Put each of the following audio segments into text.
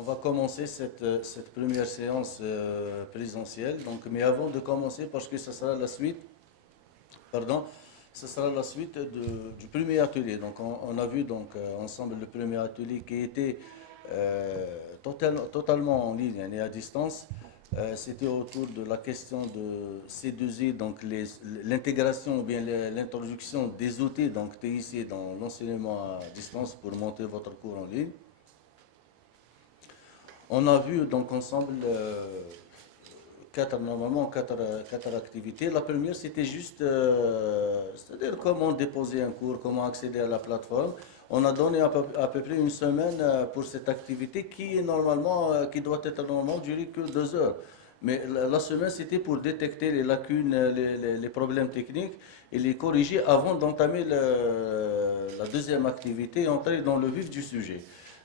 on va commencer cette première séance présentielle. Donc, mais avant de commencer, parce que ce sera la suite, pardon, ce sera la suite du premier atelier. Donc, on a vu donc ensemble le premier atelier qui était totalement en ligne et à distance. C'était autour de la question de C2I, donc l'intégration ou bien l'introduction des outils, donc TIC, dans l'enseignement à distance pour monter votre cours en ligne. On a vu donc ensemble quatre activités. La première, c'était juste, c'est-à-dire comment déposer un cours, comment accéder à la plateforme. On a donné à peu près une semaine pour cette activité qui est normalement, qui doit être normalement durer que 2 heures. Mais la semaine, c'était pour détecter les lacunes, les problèmes techniques et les corriger avant d'entamer la deuxième activité et entrer dans le vif du sujet.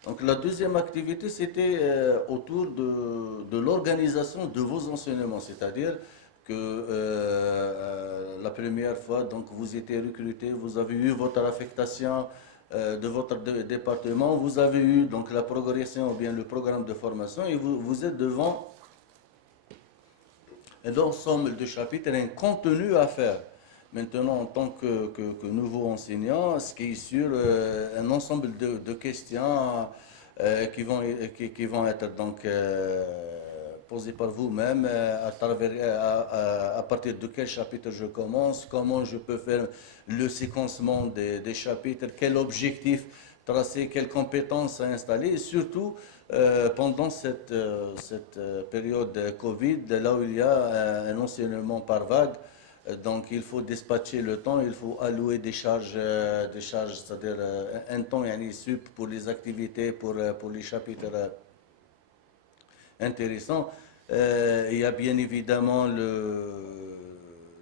Donc la deuxième activité, c'était autour de l'organisation de vos enseignements, c'est-à-dire que la première fois, donc vous étiez recruté, vous avez eu votre affectation de votre département, vous avez eu donc la progression ou bien le programme de formation et vous êtes devant un ensemble de chapitres et un contenu à faire. Maintenant, en tant que nouveau enseignant, ce qui est sûr, un ensemble de questions qui vont être donc posées par vous-même à partir de quel chapitre je commence, comment je peux faire le séquencement des chapitres, quel objectif tracer, quelles compétences à installer, et surtout pendant cette période Covid, là où il y a un enseignement par vague. Donc il faut dispatcher le temps, il faut allouer des charges, c'est-à-dire un temps sup pour les activités, pour les chapitres intéressants. Il y a bien évidemment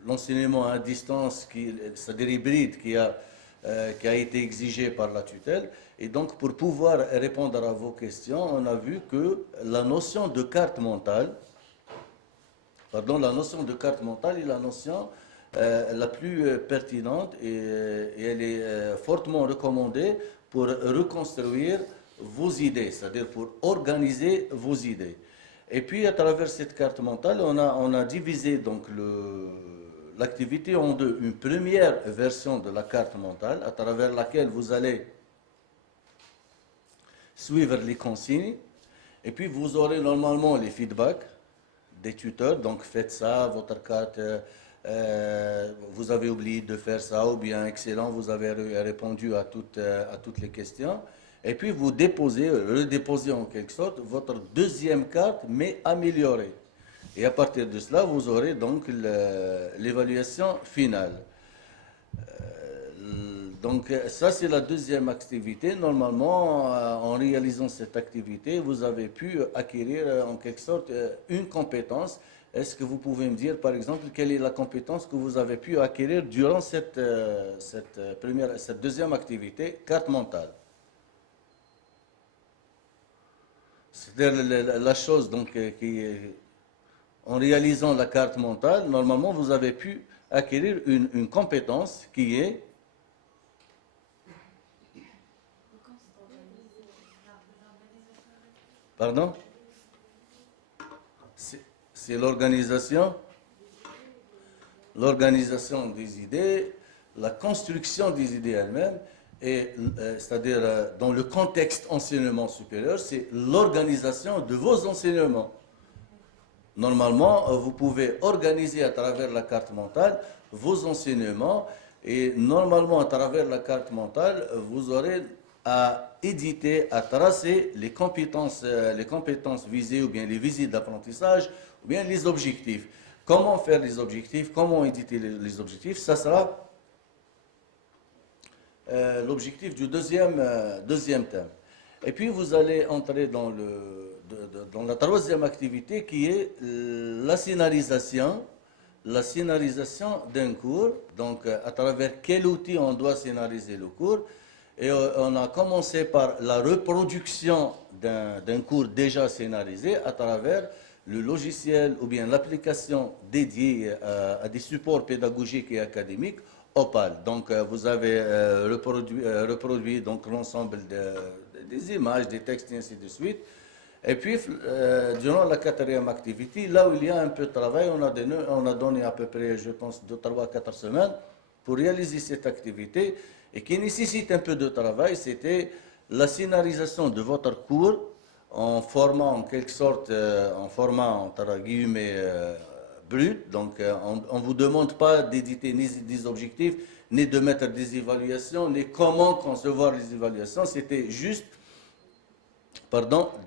l'enseignement à distance, c'est-à-dire hybride, qui a été exigé par la tutelle. Et donc pour pouvoir répondre à vos questions, on a vu que la notion de carte mentale, la notion de carte mentale est la notion la plus pertinente et elle est fortement recommandée pour reconstruire vos idées, c'est-à-dire pour organiser vos idées. Et puis à travers cette carte mentale, on a divisé donc l'activité en deux. Une première version de la carte mentale à travers laquelle vous allez suivre les consignes et puis vous aurez normalement les feedbacks des tuteurs, donc faites ça, votre carte, vous avez oublié de faire ça, ou bien excellent, vous avez répondu à toutes les questions. Et puis vous redéposez en quelque sorte votre deuxième carte, mais améliorée. Et à partir de cela, vous aurez donc l'évaluation finale. Donc ça, c'est la deuxième activité. Normalement, en réalisant cette activité, vous avez pu acquérir en quelque sorte une compétence. Est-ce que vous pouvez me dire, par exemple, quelle est la compétence que vous avez pu acquérir durant cette deuxième activité, carte mentale? C'est-à-dire la chose donc, en réalisant la carte mentale, normalement, vous avez pu acquérir une compétence qui est... Pardon? C'est l'organisation des idées, la construction des idées elles-mêmes, et c'est-à-dire dans le contexte enseignement supérieur, c'est l'organisation de vos enseignements. Normalement, vous pouvez organiser à travers la carte mentale vos enseignements, et normalement, à travers la carte mentale, vous aurez à éditer, à tracer les compétences visées, ou bien les visites d'apprentissage, ou bien les objectifs. Comment faire les objectifs, comment éditer les objectifs, ça sera l'objectif du deuxième thème. Et puis vous allez entrer dans la troisième activité qui est la scénarisation d'un cours, donc à travers quel outil on doit scénariser le cours. Et on a commencé par la reproduction d'un cours déjà scénarisé à travers le logiciel ou bien l'application dédiée à des supports pédagogiques et académiques, Opal. Donc vous avez reproduit donc l'ensemble des images, des textes et ainsi de suite. Et puis, durant la quatrième activité, là où il y a un peu de travail, on a donné à peu près, je pense, 2, 3, 4 semaines pour réaliser cette activité et qui nécessite un peu de travail. C'était la scénarisation de votre cours en format, en quelque sorte, en format, entre guillemets, brut. Donc, on ne vous demande pas d'éditer ni des objectifs, ni de mettre des évaluations, ni comment concevoir les évaluations. C'était juste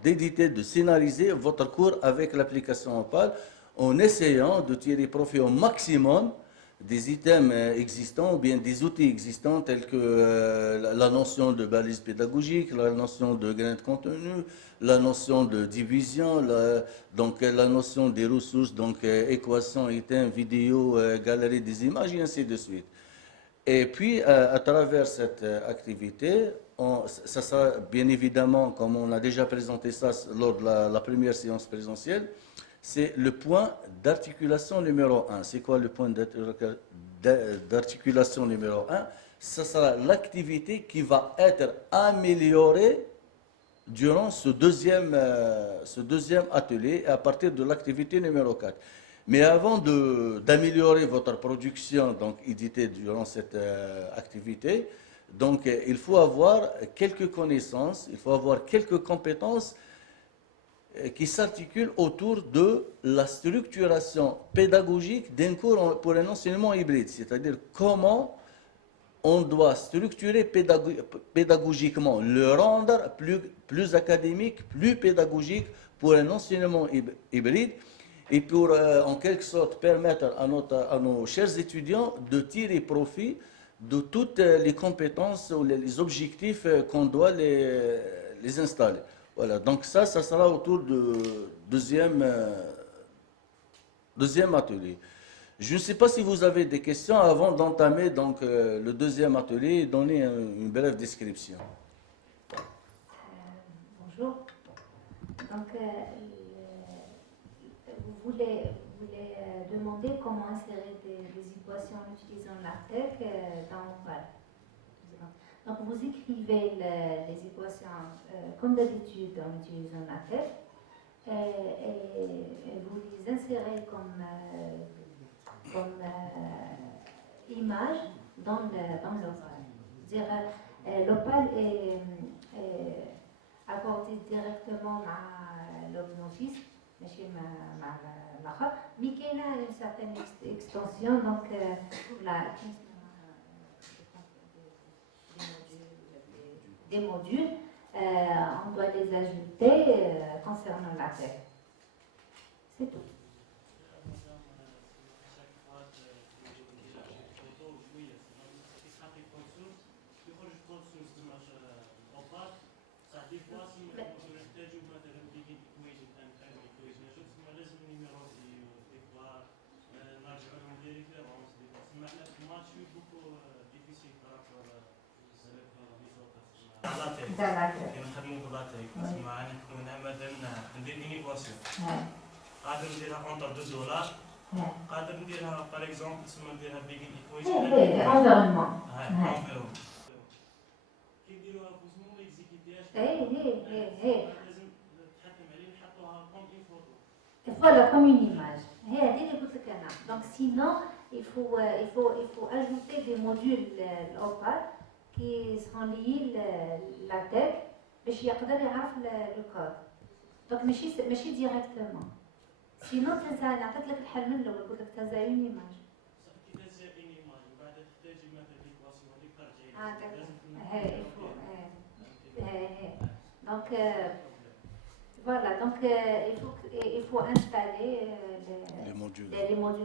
d'éditer, de scénariser votre cours avec l'application Opal en essayant de tirer profit au maximum des items existants ou bien des outils existants tels que la notion de balise pédagogique, la notion de grain de contenu, la notion de division, donc la notion des ressources, donc équations, items, vidéos, galerie des images et ainsi de suite. Et puis, à travers cette activité, ça sera bien évidemment, comme on a déjà présenté ça lors de la première séance présentielle, c'est le point d'articulation numéro 1. C'est quoi le point d'articulation numéro 1? Ce sera l'activité qui va être améliorée durant ce deuxième atelier à partir de l'activité numéro 4. Mais avant d'améliorer votre production, donc éditée durant cette activité, donc il faut avoir quelques connaissances, il faut avoir quelques compétences qui s'articulent autour de la structuration pédagogique d'un cours pour un enseignement hybride, c'est-à-dire comment on doit structurer pédagogiquement, le rendre plus académique, plus pédagogique pour un enseignement hybride et pour en quelque sorte permettre à nos chers étudiants de tirer profit de toutes les compétences ou les objectifs qu'on doit les installer. Voilà, donc ça sera autour du deuxième atelier. Je ne sais pas si vous avez des questions avant d'entamer donc le deuxième atelier et donner une brève description. Bonjour. Donc, vous voulez demander comment insérer des équations en utilisant l'ARTEC dans Opal. Donc, vous écrivez les équations comme d'habitude en utilisant l'ARTEC et vous les insérez comme image dans l'Opal. C'est-à-dire, l'Opal est accordé directement à l'OpenOffice, mais il y a une certaine extension, donc des modules, on doit les ajouter concernant la tête. C'est tout. نخدموا بلاتيك تسمى نكون مثلا ندير انيكواسيون قادر نديرها اونتر $2 قادر نديرها باغ اكزومبل تسمى نديرها بيجين ايكويشن انفيرونمون كي نديروها فوزمون ما اكزيكيتيهاش لازم تحكم عليه نحطوها كوم اون فوتو Voilà, comme une image. Donc sinon, il faut ajouter des modules Opal qui seront liés la tête باش يقدر يعرف le code. Donc ماشي directement. Sinon نعطيك لك الحل من الاول قلت لك تهزا une image. كي تهزا une image وبعد تحتاجي مثلا ليكواسيون هذيك ترجعي لازم Donc voilà, donc il faut installer les modules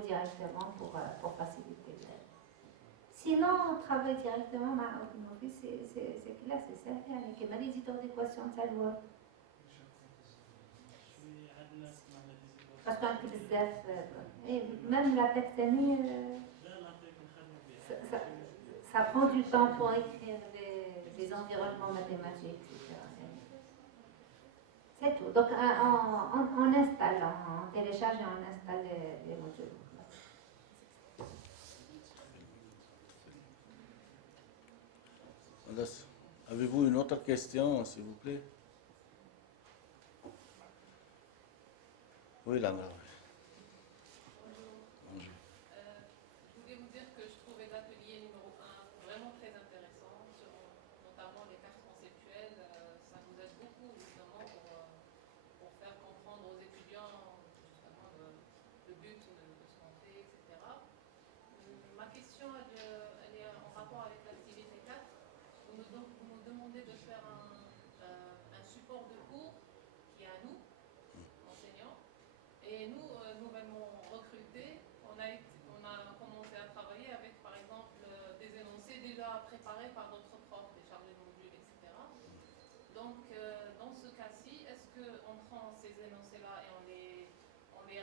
directement pour faciliter. Sinon, on travaille directement avec OpenOffice, c'est clair, c'est simple, avec les éditeurs d'équations de Word. Parce que même la textanie, ça prend du temps pour écrire des environnements mathématiques, etc. C'est tout. Donc, on installe, on télécharge et on installe les modules. Avez-vous une autre question, s'il vous plaît? Oui, là. Bonjour. Je voulais vous dire que je trouvais l'atelier numéro 1 vraiment très intéressant, notamment les cartes conceptuelles. Ça nous aide beaucoup justement pour faire comprendre aux étudiants justement le but de ce qu'on fait, etc. Ma question elle est en rapport avec l'activité 4. Vous nous demandez de faire un support de cours qui est à nous, enseignants. Et nous, nouvellement recrutés, on a commencé à travailler avec, par exemple, des énoncés déjà préparés par d'autres profs, des chargés de modules, etc. Donc, dans ce cas-ci, est-ce qu'on prend ces énoncés-là et on les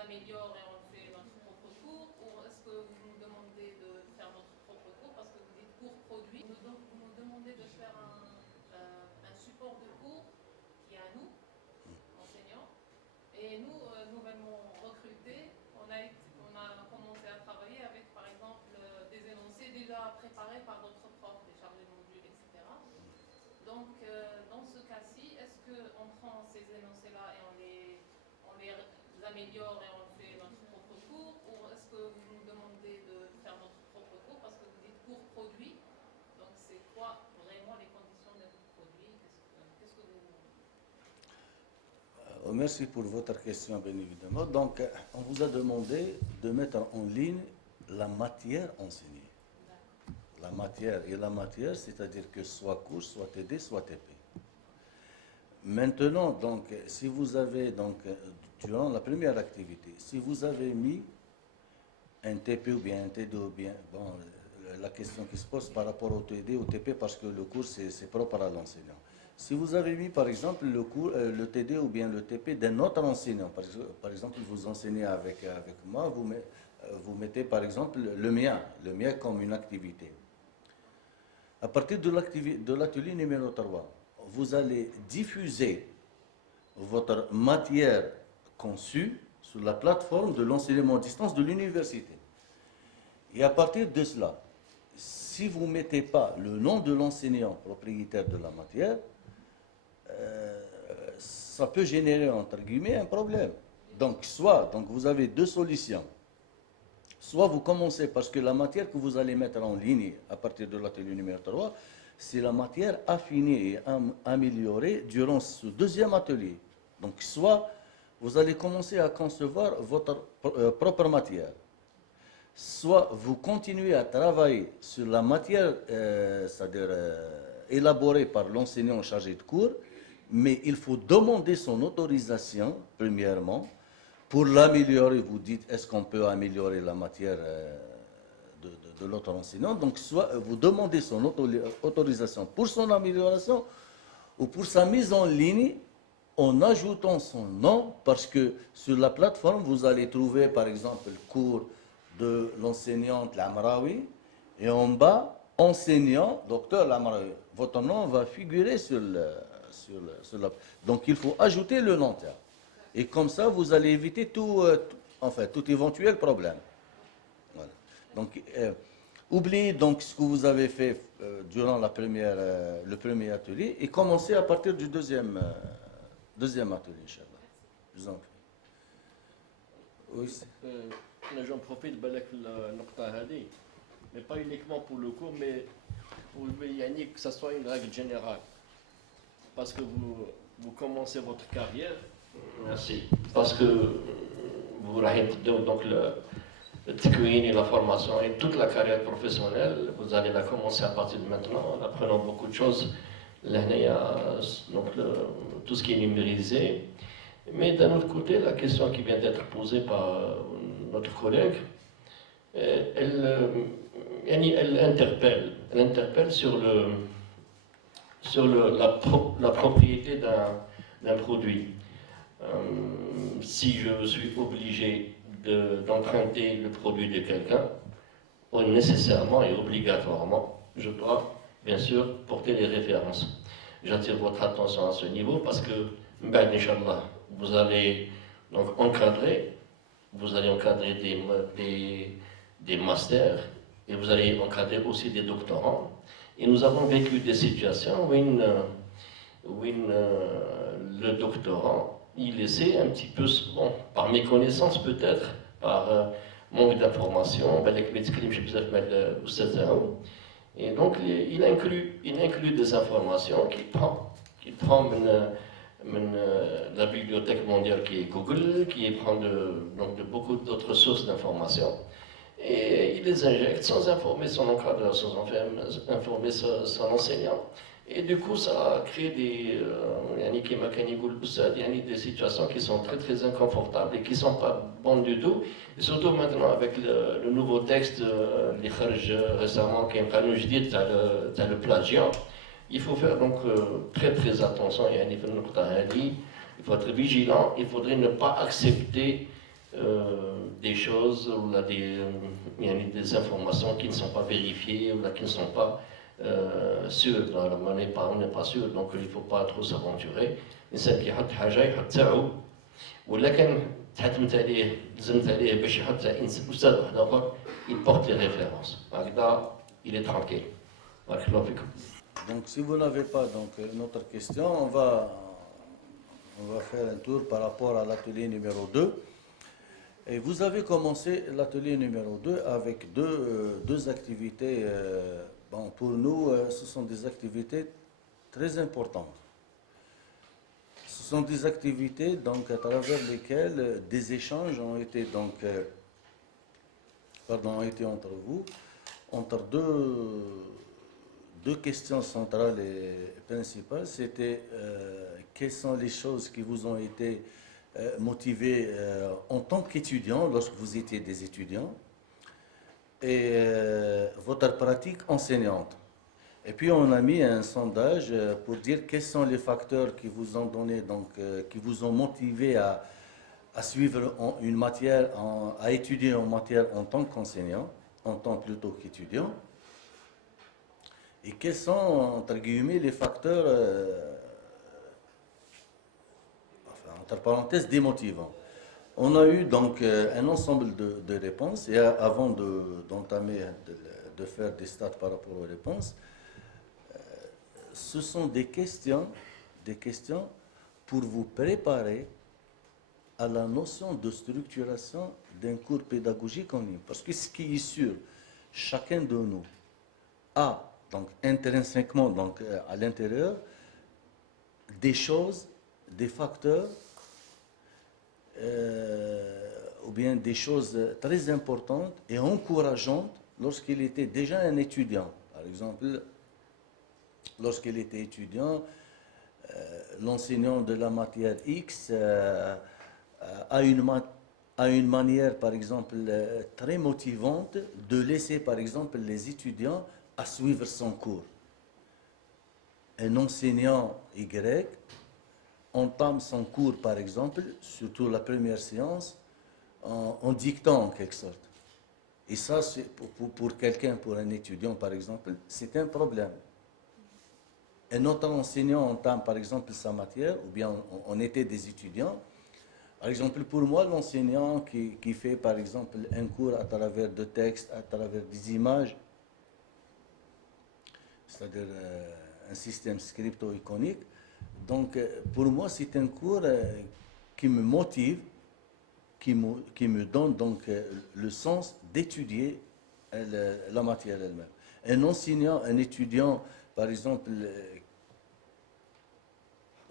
améliore et on fait notre propre cours, ou est-ce que vous nous demandez de faire notre propre cours parce que vous dites cours produit? Vous nous demandez de faire un support de cours qui est à nous, enseignants. Et nous, nouvellement recrutés, on a commencé à travailler avec, par exemple, des énoncés déjà préparés par d'autres profs, des chargés de modules, etc. Donc, dans ce cas-ci, est-ce qu'on prend ces énoncés-là et on les améliore et on fait notre propre cours, ou est-ce que vous nous demandez de faire notre propre cours parce que vous dites cours produit? Donc, c'est quoi vraiment les conditions d'un cours produit? Qu'est-ce que vous... Merci pour votre question, bien évidemment. Donc, on vous a demandé de mettre en ligne la matière enseignée. La matière, c'est-à-dire que soit cours, soit TD, soit TP. Maintenant, donc, si vous avez, donc, durant la première activité, si vous avez mis un TP ou bien un TD ou bien, bon, la question qui se pose par rapport au TD ou TP, parce que le cours, c'est propre à l'enseignant. Si vous avez mis, par exemple, le TD ou bien le TP d'un autre enseignant, par exemple, vous enseignez avec moi, vous mettez, par exemple, le mien comme une activité. À partir de l'atelier numéro 3, vous allez diffuser votre matière conçue sur la plateforme de l'enseignement à distance de l'université. Et à partir de cela, si vous ne mettez pas le nom de l'enseignant propriétaire de la matière, ça peut générer, entre guillemets, un problème. Donc, vous avez deux solutions. Soit vous commencez, parce que la matière que vous allez mettre en ligne à partir de l'atelier numéro 3, c'est la matière affinée et améliorée durant ce deuxième atelier. Donc, soit vous allez commencer à concevoir votre propre matière, soit vous continuez à travailler sur la matière, c'est-à-dire élaborée par l'enseignant chargé de cours, mais il faut demander son autorisation, premièrement, pour l'améliorer. Vous dites, est-ce qu'on peut améliorer la matière de l'autre enseignant? Donc, soit vous demandez son autorisation pour son amélioration ou pour sa mise en ligne en ajoutant son nom, parce que sur la plateforme, vous allez trouver, par exemple, le cours de l'enseignante Lamraoui, et en bas, enseignant, docteur Lamraoui. Votre nom va figurer sur la... Donc, il faut ajouter le nom. Et comme ça, vous allez éviter tout éventuel problème. Voilà. Donc, oubliez donc ce que vous avez fait durant le premier atelier et commencez à partir du deuxième atelier, Inch'Allah. Je vous en prie. Oui. J'en profite de mais pas uniquement pour le cours, mais pour Yannick, que ce soit une règle générale. Parce que vous commencez votre carrière. Merci. Parce que vous donc le TQIN et la formation et toute la carrière professionnelle, vous allez la commencer à partir de maintenant, en apprenant beaucoup de choses. Là, il y a donc tout ce qui est numérisé. Mais d'un autre côté, la question qui vient d'être posée par notre collègue, elle interpelle sur la propriété d'un produit. Si je suis obligé d'emprunter le produit de quelqu'un, nécessairement et obligatoirement, je dois bien sûr porter les références. J'attire votre attention à ce niveau parce que, Inch'Allah, vous allez donc encadrer des masters et vous allez encadrer aussi des doctorants. Et nous avons vécu des situations où le doctorant il essaie un petit peu, bon, par méconnaissance peut-être, par manque d'information, et donc il inclut des informations qu'il prend la bibliothèque mondiale qui est Google, qui prend donc de beaucoup d'autres sources d'informations. Et il les injecte sans informer son encadreur, sans informer son enseignant. Et du coup, ça crée des situations qui sont très très inconfortables et qui ne sont pas bonnes du tout. Et surtout maintenant avec le nouveau texte qui est récemment, qui est le plagiat. Il faut faire donc très très attention. Il faut être vigilant. Il faudrait ne pas accepter des choses ou des informations qui ne sont pas vérifiées ou qui ne sont pas sûres. On n'est pas sûr, donc il ne faut pas trop s'aventurer. الانسان كيحط حاجه يحط تاعو ولا كان تحتمت عليه لزمت عليه باش يحط تاع استاذ واحد اخر il porte les références. هكذا il est tranquille. بارك الله فيكم. Donc, si vous n'avez pas donc, une autre question, on va faire un tour par rapport à l'atelier numéro 2. Et vous avez commencé l'atelier numéro 2 avec deux activités. Bon, pour nous, ce sont des activités très importantes. Ce sont des activités donc, à travers lesquelles des échanges ont été, donc, ont été entre vous, entre deux questions centrales et principales. C'était quelles sont les choses qui vous ont été motivées en tant qu'étudiant, lorsque vous étiez des étudiants, et votre pratique enseignante. Et puis on a mis un sondage pour dire quels sont les facteurs qui vous ont donné, donc qui vous ont motivé à suivre une matière, à étudier une matière en tant qu'enseignant, en tant plutôt qu'étudiant. Et quels sont, entre guillemets, les facteurs, entre parenthèses, démotivants. On a eu donc un ensemble de réponses, et avant d'entamer, de faire des stats par rapport aux réponses, ce sont des questions pour vous préparer à la notion de structuration d'un cours pédagogique en ligne. Parce que ce qui est sûr, chacun de nous a donc intrinsèquement donc, à l'intérieur des choses, des facteurs ou bien des choses très importantes et encourageantes lorsqu'il était déjà un étudiant. Par exemple, lorsqu'il était étudiant, l'enseignant de la matière X a une manière, par exemple, très motivante de laisser, par exemple, les étudiants à suivre son cours. Un enseignant Y entame son cours, par exemple, surtout la première séance, en dictant en quelque sorte. Et ça, pour quelqu'un, pour un étudiant, par exemple, c'est un problème. Un autre enseignant entame, par exemple, sa matière, ou bien on était des étudiants. Par exemple, pour moi, l'enseignant qui fait, par exemple, un cours à travers de textes, à travers des images, c'est-à-dire un système scripto-iconique. Donc, pour moi, c'est un cours qui me motive, qui me donne donc le sens d'étudier la matière elle-même. Un enseignant, un étudiant, par exemple,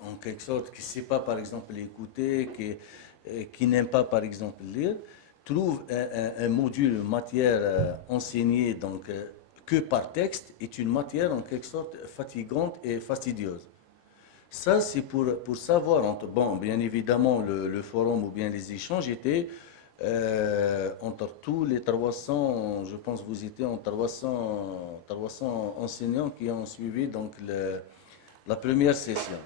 en quelque sorte, qui ne sait pas, par exemple, écouter, qui n'aime pas, par exemple, lire, trouve un module, une matière enseignée, donc, que par texte, est une matière en quelque sorte fatigante et fastidieuse. Ça, c'est pour savoir, bon, bien évidemment, le forum ou bien les échanges étaient entre tous les 300, je pense que vous étiez en 300 enseignants qui ont suivi donc, la première session.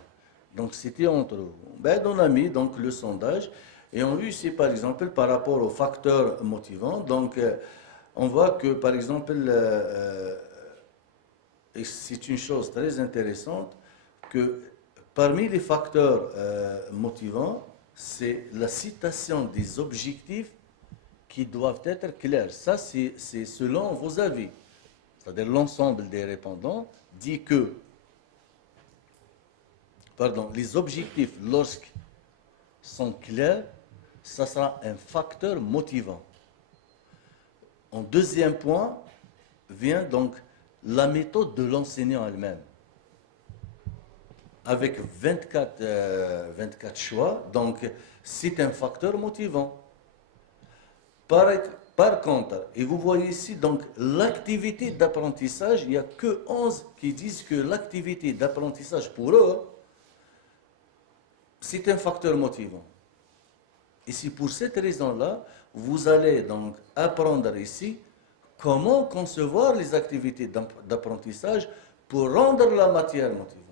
Donc, c'était entre eux. Ben, on a mis donc, le sondage et on a vu ici, par exemple, par rapport aux facteurs motivants. Donc, on voit que, par exemple, c'est une chose très intéressante que parmi les facteurs motivants, c'est la citation des objectifs qui doivent être clairs. Ça, c'est selon vos avis. C'est-à-dire l'ensemble des répondants dit que les objectifs, sont clairs, ça sera un facteur motivant. En deuxième point vient donc la méthode de l'enseignant elle-même. Avec 24 choix, donc c'est un facteur motivant. Par contre, et vous voyez ici, donc l'activité d'apprentissage, il n'y a que 11 qui disent que l'activité d'apprentissage pour eux, c'est un facteur motivant. Et c'est pour cette raison-là, vous allez donc apprendre ici comment concevoir les activités d'apprentissage pour rendre la matière motivante.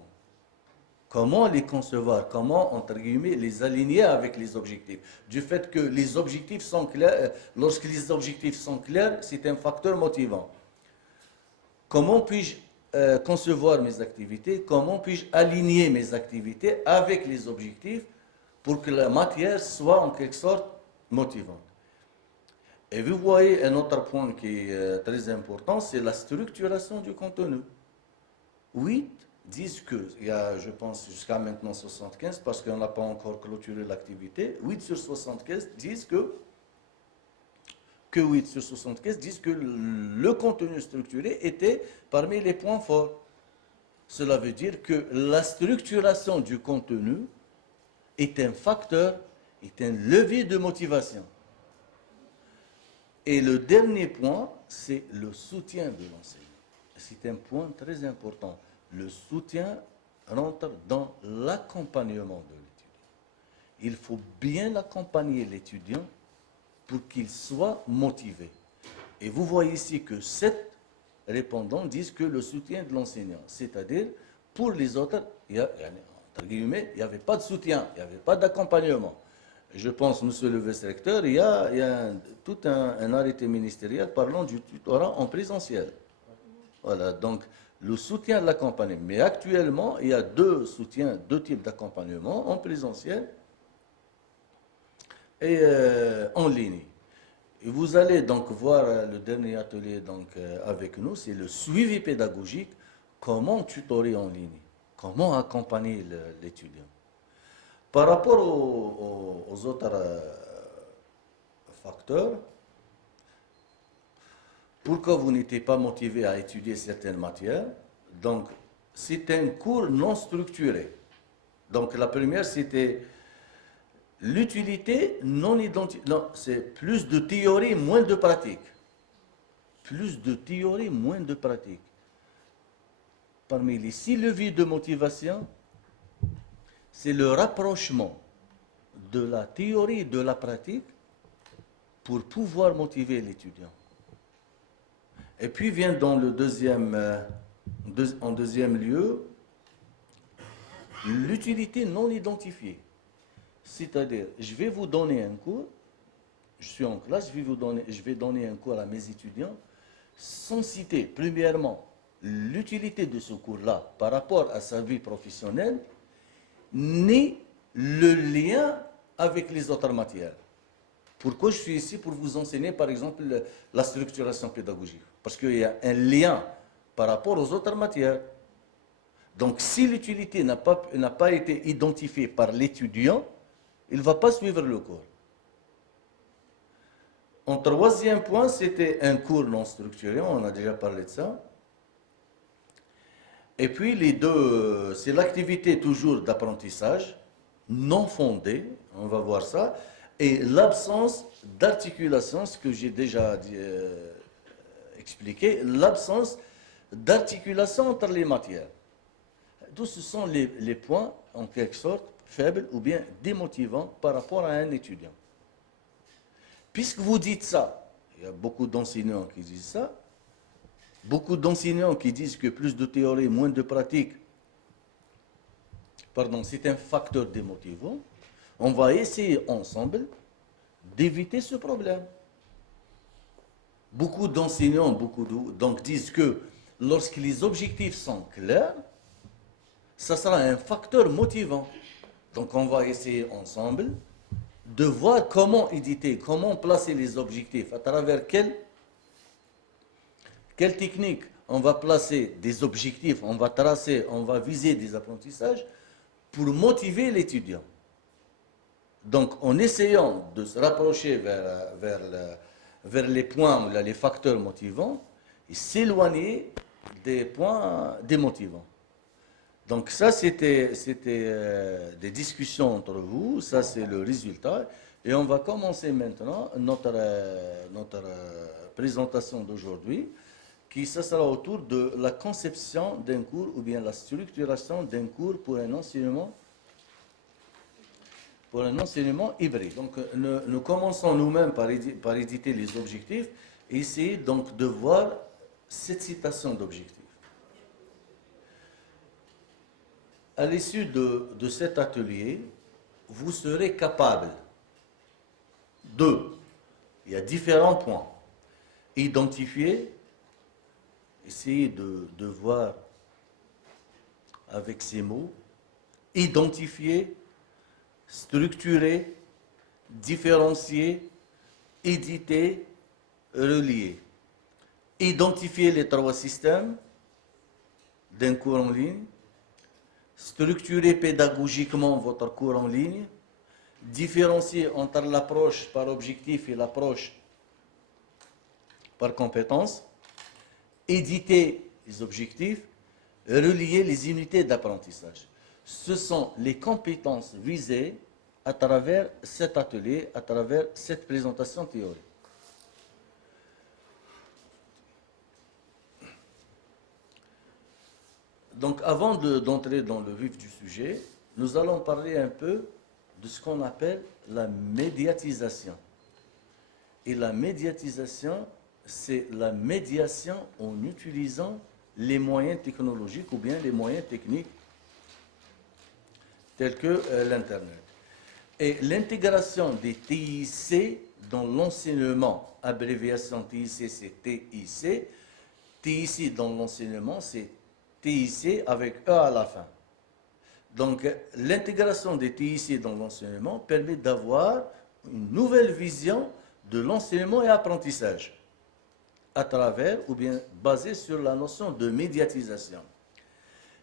Comment les concevoir, comment, entre guillemets, les aligner avec les objectifs. Du fait que les objectifs sont clairs, lorsque les objectifs sont clairs, c'est un facteur motivant. Comment puis-je concevoir mes activités? Comment puis-je aligner mes activités avec les objectifs pour que la matière soit en quelque sorte motivante? Et vous voyez un autre point qui est très important, c'est la structuration du contenu. 8 disent que, il y a, je pense, jusqu'à maintenant 75, parce qu'on n'a pas encore clôturé l'activité, 8 sur 75 disent que 8 sur 75 disent que le contenu structuré était parmi les points forts. Cela veut dire que la structuration du contenu est un facteur, est un levier de motivation. Et le dernier point, c'est le soutien de l'enseignant. C'est un point très important. Le soutien rentre dans l'accompagnement de l'étudiant. Il faut bien accompagner l'étudiant pour qu'il soit motivé. Et vous voyez ici que 7 répondants disent que le soutien de l'enseignant, c'est-à-dire pour les autres, entre guillemets, il n'y avait pas de soutien, il n'y avait pas d'accompagnement. Je pense, monsieur le vice-recteur, il y a tout un arrêté ministériel parlant du tutorat en présentiel. Voilà, donc le soutien de l'accompagnement. Mais actuellement, il y a deux types d'accompagnement, en présentiel et en ligne. Et vous allez donc voir le dernier atelier donc, avec nous, c'est le suivi pédagogique, comment tutorer en ligne, comment accompagner l'étudiant. Par rapport aux autres facteurs, pourquoi vous n'étiez pas motivé à étudier certaines matières? Donc, c'est un cours non structuré. Donc, la première, c'était l'utilité non identifiée. Non, c'est plus de théorie, moins de pratique. Plus de théorie, moins de pratique. Parmi les 6 leviers de motivation, c'est le rapprochement de la théorie et de la pratique pour pouvoir motiver l'étudiant. Et puis vient dans le en deuxième lieu, l'utilité non identifiée. C'est-à-dire, je vais vous donner un cours, je suis en classe, je vais donner un cours à mes étudiants, sans citer, premièrement, l'utilité de ce cours-là par rapport à sa vie professionnelle, ni le lien avec les autres matières. Pourquoi je suis ici? Pour vous enseigner, par exemple, la structuration pédagogique. Parce qu'il y a un lien par rapport aux autres matières. Donc, si l'utilité n'a pas été identifiée par l'étudiant, il ne va pas suivre le cours. En troisième point, c'était un cours non structuré, on a déjà parlé de ça. Et puis, les deux, c'est l'activité toujours d'apprentissage, non fondée, on va voir ça, et l'absence d'articulation, ce que j'ai déjà expliqué, l'absence d'articulation entre les matières. D'où ce sont les points, en quelque sorte, faibles ou bien démotivants par rapport à un étudiant. Puisque vous dites ça, il y a beaucoup d'enseignants qui disent ça, beaucoup d'enseignants qui disent que plus de théorie, moins de pratique, c'est un facteur démotivant, on va essayer ensemble d'éviter ce problème. Beaucoup d'enseignants donc disent que lorsque les objectifs sont clairs, ça sera un facteur motivant. Donc on va essayer ensemble de voir comment éditer, comment placer les objectifs, à travers quelle technique on va placer des objectifs, on va tracer, on va viser des apprentissages pour motiver l'étudiant. Donc, en essayant de se rapprocher vers les points ou les facteurs motivants, et s'éloigner des points démotivants. Donc ça, c'était des discussions entre vous, ça c'est le résultat. Et on va commencer maintenant notre présentation d'aujourd'hui, qui ça sera autour de la conception d'un cours ou bien la structuration d'un cours pour un enseignement hybride. Donc nous commençons nous-mêmes par éditer les objectifs et essayer donc de voir cette citation d'objectifs. À l'issue de cet atelier, vous serez capable il y a différents points, identifier, essayer de voir avec ces mots, identifier, structurer, différencier, éditer, relier. Identifier les 3 systèmes d'un cours en ligne, structurer pédagogiquement votre cours en ligne, différencier entre l'approche par objectif et l'approche par compétence, éditer les objectifs, relier les unités d'apprentissage. Ce sont les compétences visées à travers cet atelier, à travers cette présentation théorique. Donc, avant d'entrer dans le vif du sujet, nous allons parler un peu de ce qu'on appelle la médiatisation. Et la médiatisation, c'est la médiation en utilisant les moyens technologiques ou bien les moyens techniques tels que l'Internet. Et l'intégration des TIC dans l'enseignement, abréviation TIC, c'est TIC. TIC dans l'enseignement, c'est TIC avec E à la fin. Donc, l'intégration des TIC dans l'enseignement permet d'avoir une nouvelle vision de l'enseignement et apprentissage à travers ou bien basée sur la notion de médiatisation.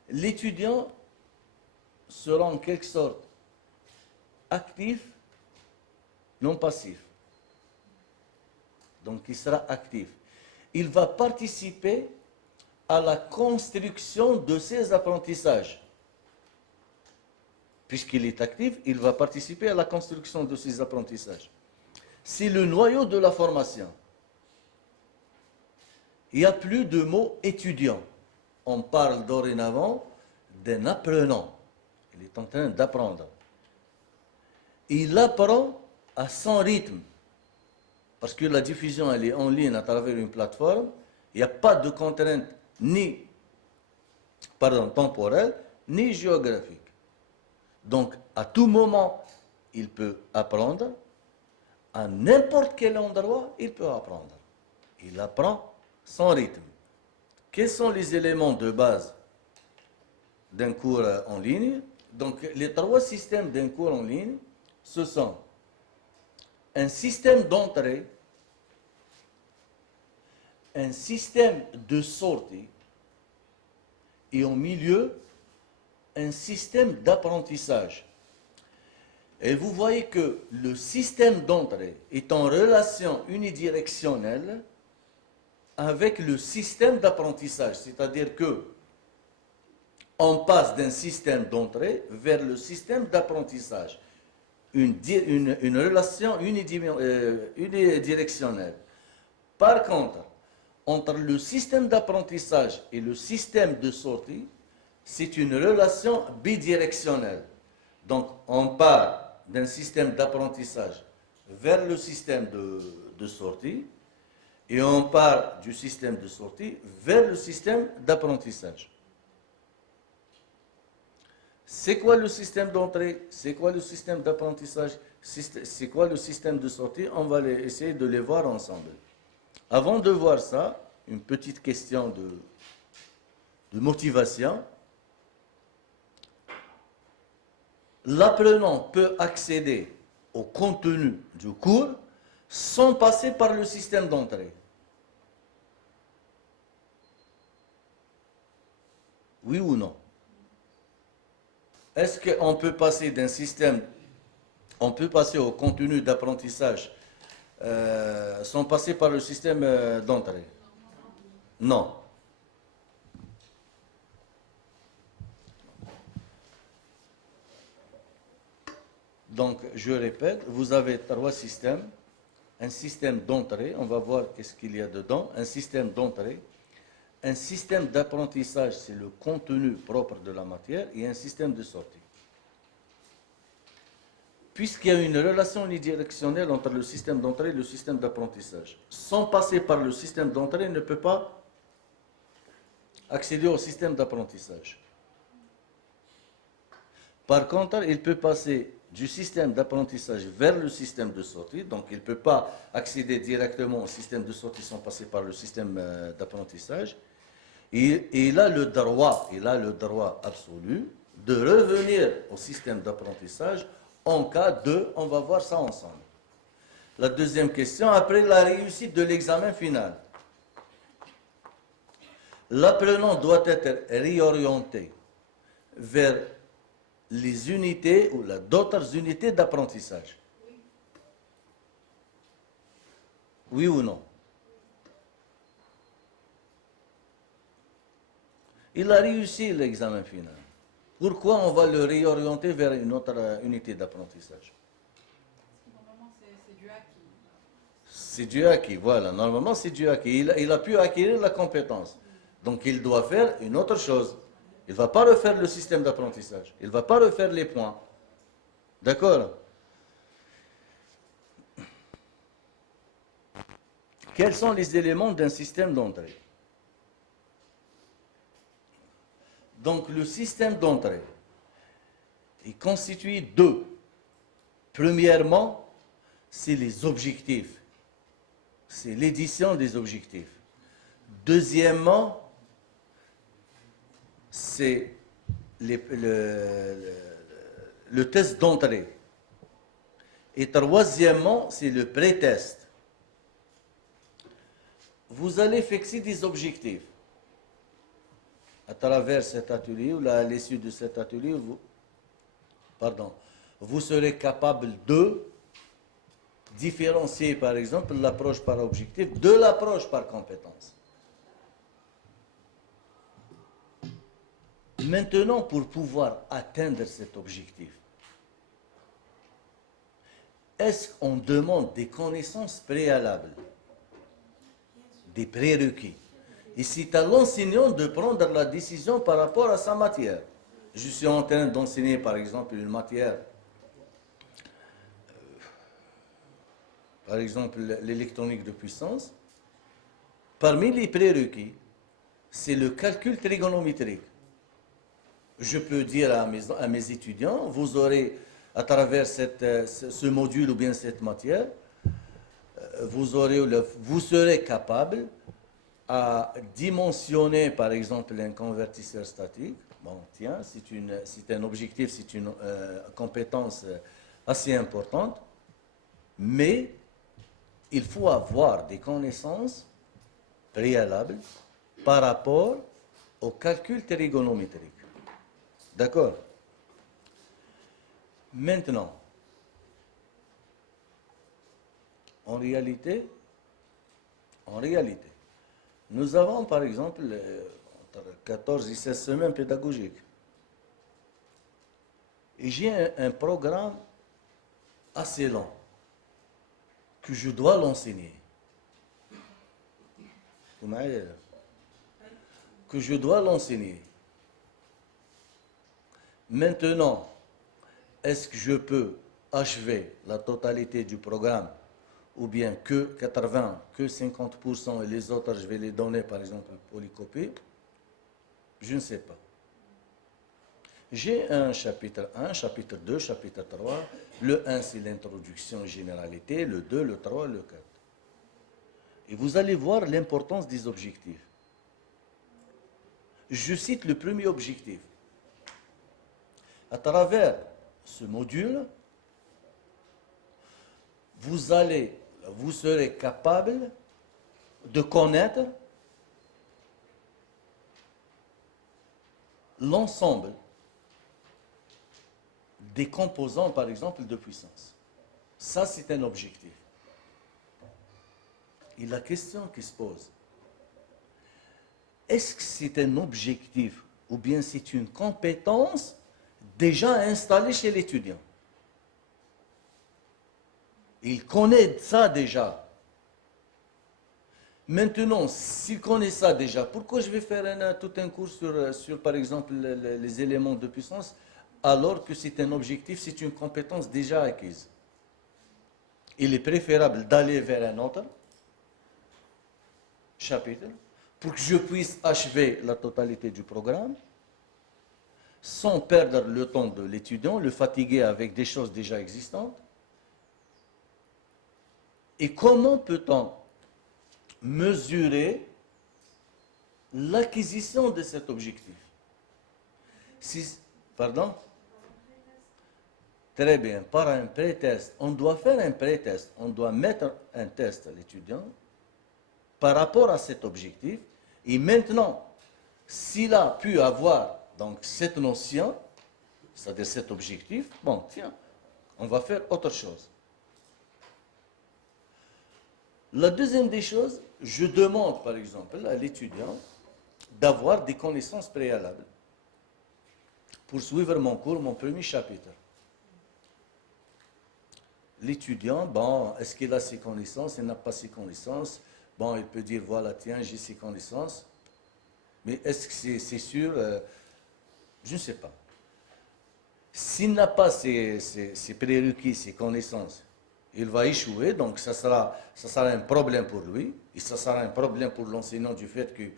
L'étudiant sera en quelque sorte actif, non passif. Donc, il sera actif. Il va participer à la construction de ses apprentissages. Puisqu'il est actif, il va participer à la construction de ses apprentissages. C'est le noyau de la formation. Il n'y a plus de mot étudiant. On parle dorénavant d'un apprenant. Il est en train d'apprendre. Il apprend à son rythme. Parce que la diffusion, elle est en ligne à travers une plateforme. Il n'y a pas de contraintes temporelles, ni géographiques. Donc, à tout moment, il peut apprendre. À n'importe quel endroit, il peut apprendre. Il apprend son rythme. Quels sont les éléments de base d'un cours en ligne? Donc, les 3 systèmes d'un cours en ligne, ce sont un système d'entrée, un système de sortie et au milieu, un système d'apprentissage. Et vous voyez que le système d'entrée est en relation unidirectionnelle avec le système d'apprentissage, c'est-à-dire que on passe d'un système d'entrée vers le système d'apprentissage, une relation unidirectionnelle. Par contre, entre le système d'apprentissage et le système de sortie, c'est une relation bidirectionnelle. Donc, on part d'un système d'apprentissage vers le système de sortie et on part du système de sortie vers le système d'apprentissage. C'est quoi le système d'entrée? C'est quoi le système d'apprentissage? C'est quoi le système de sortie? On va essayer de les voir ensemble. Avant de voir ça, une petite question de motivation. L'apprenant peut accéder au contenu du cours sans passer par le système d'entrée. Oui ou non? Est-ce qu'on peut passer d'un système on peut passer au contenu d'apprentissage sans passer par le système d'entrée? Non. Donc, je répète, vous avez 3 systèmes. Un système d'entrée, on va voir qu'est-ce qu'il y a dedans. Un système d'entrée. Un système d'apprentissage, c'est le contenu propre de la matière. Et un système de sortie. Puisqu'il y a une relation unidirectionnelle entre le système d'entrée et le système d'apprentissage, sans passer par le système d'entrée, il ne peut pas accéder au système d'apprentissage. Par contre, il peut passer du système d'apprentissage vers le système de sortie, donc il ne peut pas accéder directement au système de sortie sans passer par le système d'apprentissage. Et il a le droit absolu de revenir au système d'apprentissage en cas de, on va voir ça ensemble. La deuxième question, après la réussite de l'examen final. L'apprenant doit être réorienté vers les unités ou d'autres unités d'apprentissage. Oui ou non? Il a réussi l'examen final. Pourquoi on va le réorienter vers une autre unité d'apprentissage? Normalement, c'est du acquis. C'est du acquis, voilà. Normalement, c'est du acquis. Il a pu acquérir la compétence. Donc, il doit faire une autre chose. Il ne va pas refaire le système d'apprentissage. Il ne va pas refaire les points. D'accord? Quels sont les éléments d'un système d'entrée? Donc, le système d'entrée est constitué de, premièrement, c'est les objectifs. C'est l'édition des objectifs. Deuxièmement, c'est le test d'entrée. Et troisièmement, c'est le pré-test. Vous allez fixer des objectifs. À travers cet atelier, ou à l'issue de cet atelier, vous serez capable de différencier, par exemple, l'approche par objectif de l'approche par compétence. Maintenant, pour pouvoir atteindre cet objectif, est-ce qu'on demande des connaissances préalables, des prérequis? Et c'est à l'enseignant de prendre la décision par rapport à sa matière. Je suis en train d'enseigner, par exemple, une matière, par exemple l'électronique de puissance. Parmi les prérequis, c'est le calcul trigonométrique. Je peux dire à mes étudiants, vous aurez, à travers ce module ou bien cette matière, vous serez capable à dimensionner, par exemple, un convertisseur statique. Bon, tiens, c'est un objectif, c'est une compétence assez importante, mais il faut avoir des connaissances préalables par rapport au calcul trigonométrique. D'accord? Maintenant, en réalité, nous avons par exemple entre 14 et 16 semaines pédagogiques. Et j'ai un programme assez long que je dois l'enseigner. Que je dois l'enseigner. Maintenant, est-ce que je peux achever la totalité du programme ou bien que 80, que 50% et les autres, je vais les donner par exemple pour les copier? Je ne sais pas. J'ai un chapitre 1, chapitre 2, chapitre 3. Le 1, c'est l'introduction généralité, le 2, le 3, le 4. Et vous allez voir l'importance des objectifs. Je cite le premier objectif. À travers ce module, vous serez capable de connaître l'ensemble des composants, par exemple, de puissance. Ça, c'est un objectif. Et la question qui se pose, est-ce que c'est un objectif ou bien c'est une compétence déjà installée chez l'étudiant? Il connaît ça déjà. Maintenant, s'il connaît ça déjà, pourquoi je vais faire tout un cours sur, par exemple, les éléments de puissance, alors que c'est un objectif, c'est une compétence déjà acquise? Il est préférable d'aller vers un autre chapitre pour que je puisse achever la totalité du programme sans perdre le temps de l'étudiant, le fatiguer avec des choses déjà existantes. Et comment peut-on mesurer l'acquisition de cet objectif? Pardon? Très bien, par un pré-test. On doit faire un pré-test, on doit mettre un test à l'étudiant par rapport à cet objectif. Et maintenant, s'il a pu avoir donc, cette notion, c'est-à-dire cet objectif, bon, tiens, on va faire autre chose. La deuxième des choses, je demande par exemple à l'étudiant d'avoir des connaissances préalables pour suivre mon cours, mon premier chapitre. L'étudiant, bon, est-ce qu'il a ses connaissances, il n'a pas ses connaissances? Bon, il peut dire, voilà, tiens, j'ai ses connaissances. Mais est-ce que c'est sûr? Je ne sais pas. S'il n'a pas ses prérequis, ses connaissances, il va échouer, donc ça sera un problème pour lui, et ça sera un problème pour l'enseignant du fait qu'il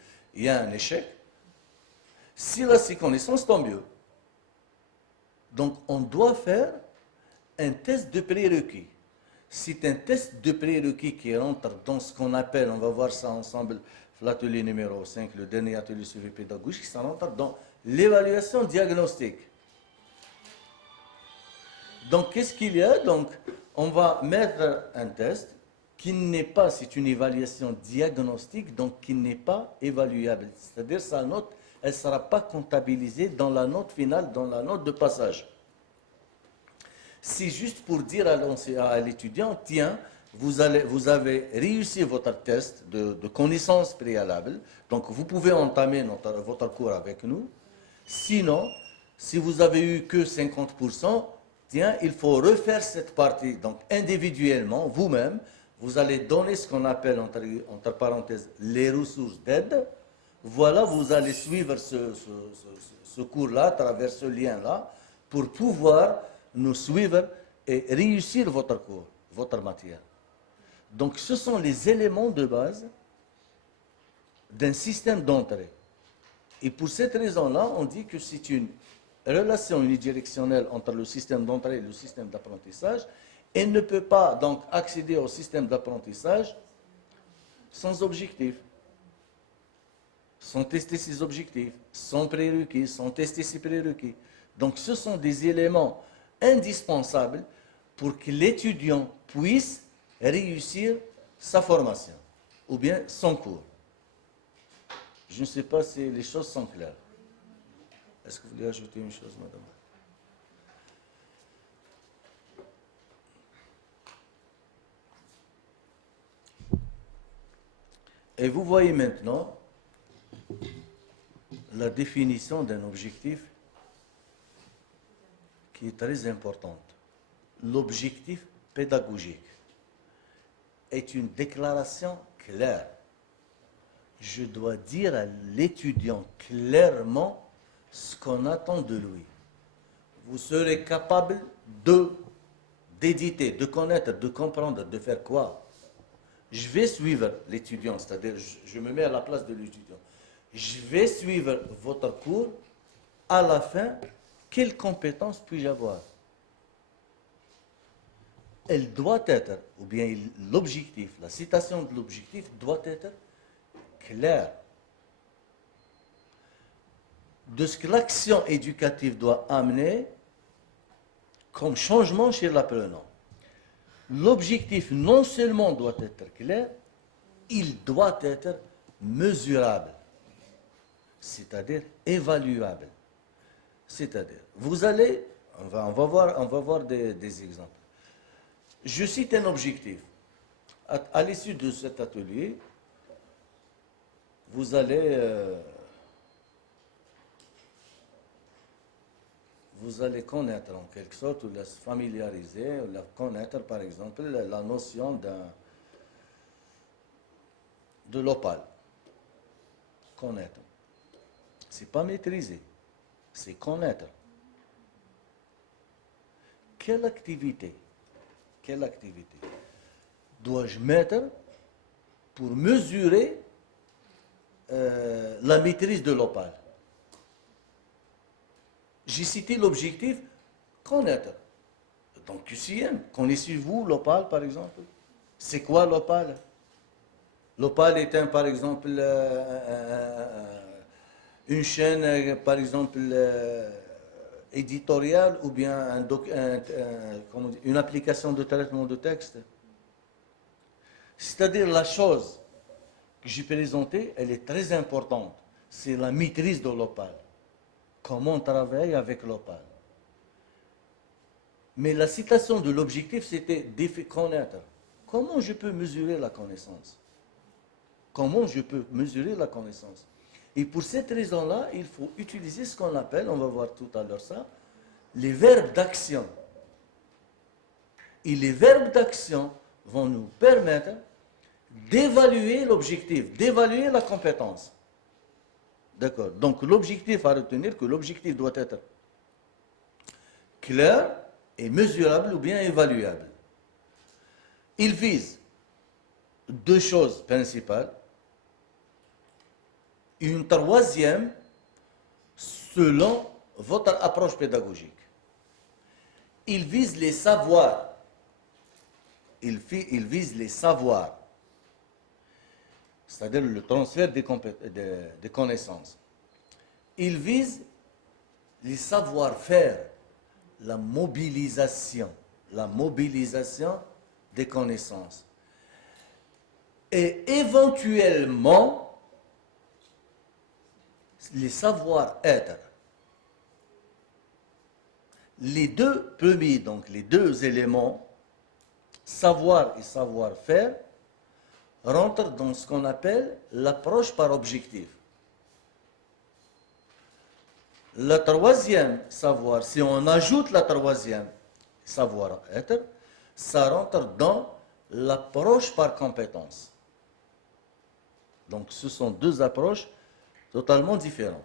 y a un échec. S'il a ses connaissances, tant mieux. Donc on doit faire un test de prérequis. C'est un test de prérequis qui rentre dans ce qu'on appelle, on va voir ça ensemble, l'atelier numéro 5, le dernier atelier suivi pédagogique, ça rentre dans l'évaluation diagnostique. Donc qu'est-ce qu'il y a? Donc on va mettre un test qui n'est pas, c'est une évaluation diagnostique, donc qui n'est pas évaluable. C'est-à-dire sa note, elle ne sera pas comptabilisée dans la note finale, dans la note de passage. C'est juste pour dire à l'étudiant, tiens, vous avez réussi votre test de connaissances préalables, donc vous pouvez entamer votre cours avec nous. Sinon, si vous avez eu que 50%, tiens, il faut refaire cette partie. Donc individuellement, vous-même, vous allez donner ce qu'on appelle, entre parenthèses, les ressources d'aide. Voilà, vous allez suivre ce cours-là, à travers ce lien-là, pour pouvoir nous suivre et réussir votre cours, votre matière. Donc ce sont les éléments de base d'un système d'entrée. Et pour cette raison-là, on dit que c'est une relation unidirectionnelle entre le système d'entrée et le système d'apprentissage. Elle ne peut pas donc accéder au système d'apprentissage sans objectif, sans tester ses objectifs, sans prérequis, sans tester ses prérequis. Donc ce sont des éléments indispensables pour que l'étudiant puisse réussir sa formation ou bien son cours. Je ne sais pas si les choses sont claires. Est-ce que vous voulez ajouter une chose, madame? Et vous voyez maintenant la définition d'un objectif qui est très importante. L'objectif pédagogique est une déclaration claire. Je dois dire à l'étudiant clairement ce qu'on attend de lui. Vous serez capable d'éditer, de connaître, de comprendre, de faire quoi? Je vais suivre l'étudiant, c'est-à-dire je me mets à la place de l'étudiant. Je vais suivre votre cours. À la fin, quelles compétences puis-je avoir? Elle doit être, ou bien l'objectif, la citation de l'objectif doit être claire. De ce que l'action éducative doit amener comme changement chez l'apprenant. L'objectif non seulement doit être clair, il doit être mesurable, c'est-à-dire évaluable. C'est-à-dire, vous allez, On va voir des exemples. Je cite un objectif. À l'issue de cet atelier, vous allez connaître en quelque sorte, ou la familiariser, ou la connaître par exemple la notion de l'opale. Connaître. C'est pas maîtriser, c'est connaître. Quelle activité dois-je mettre pour mesurer la maîtrise de l'opale? J'ai cité l'objectif connaître. Donc QCM, connaissez-vous l'opale par exemple? C'est quoi l'opale? L'opale est par exemple une chaîne par exemple éditoriale ou bien une application de traitement de texte. C'est-à-dire la chose que j'ai présentée, elle est très importante. C'est la maîtrise de l'opale. Comment on travaille avec l'opale. Mais la citation de l'objectif, c'était connaître. Comment je peux mesurer la connaissance? Comment je peux mesurer la connaissance? Et pour cette raison-là, il faut utiliser ce qu'on appelle, on va voir tout à l'heure ça, les verbes d'action. Et les verbes d'action vont nous permettre d'évaluer l'objectif, d'évaluer la compétence. D'accord. Donc l'objectif à retenir, que l'objectif doit être clair et mesurable ou bien évaluable. Il vise deux choses principales. Une troisième, selon votre approche pédagogique. Il vise les savoirs. Il vise les savoirs. C'est-à-dire le transfert des connaissances. Il vise les savoir-faire, la mobilisation des connaissances. Et éventuellement, les savoir-être. Les deux premiers, donc les deux éléments, savoir et savoir-faire, rentrent dans ce qu'on appelle l'approche par objectif. Le troisième savoir, si on ajoute la troisième savoir-être, ça rentre dans l'approche par compétence. Donc ce sont deux approches totalement différentes.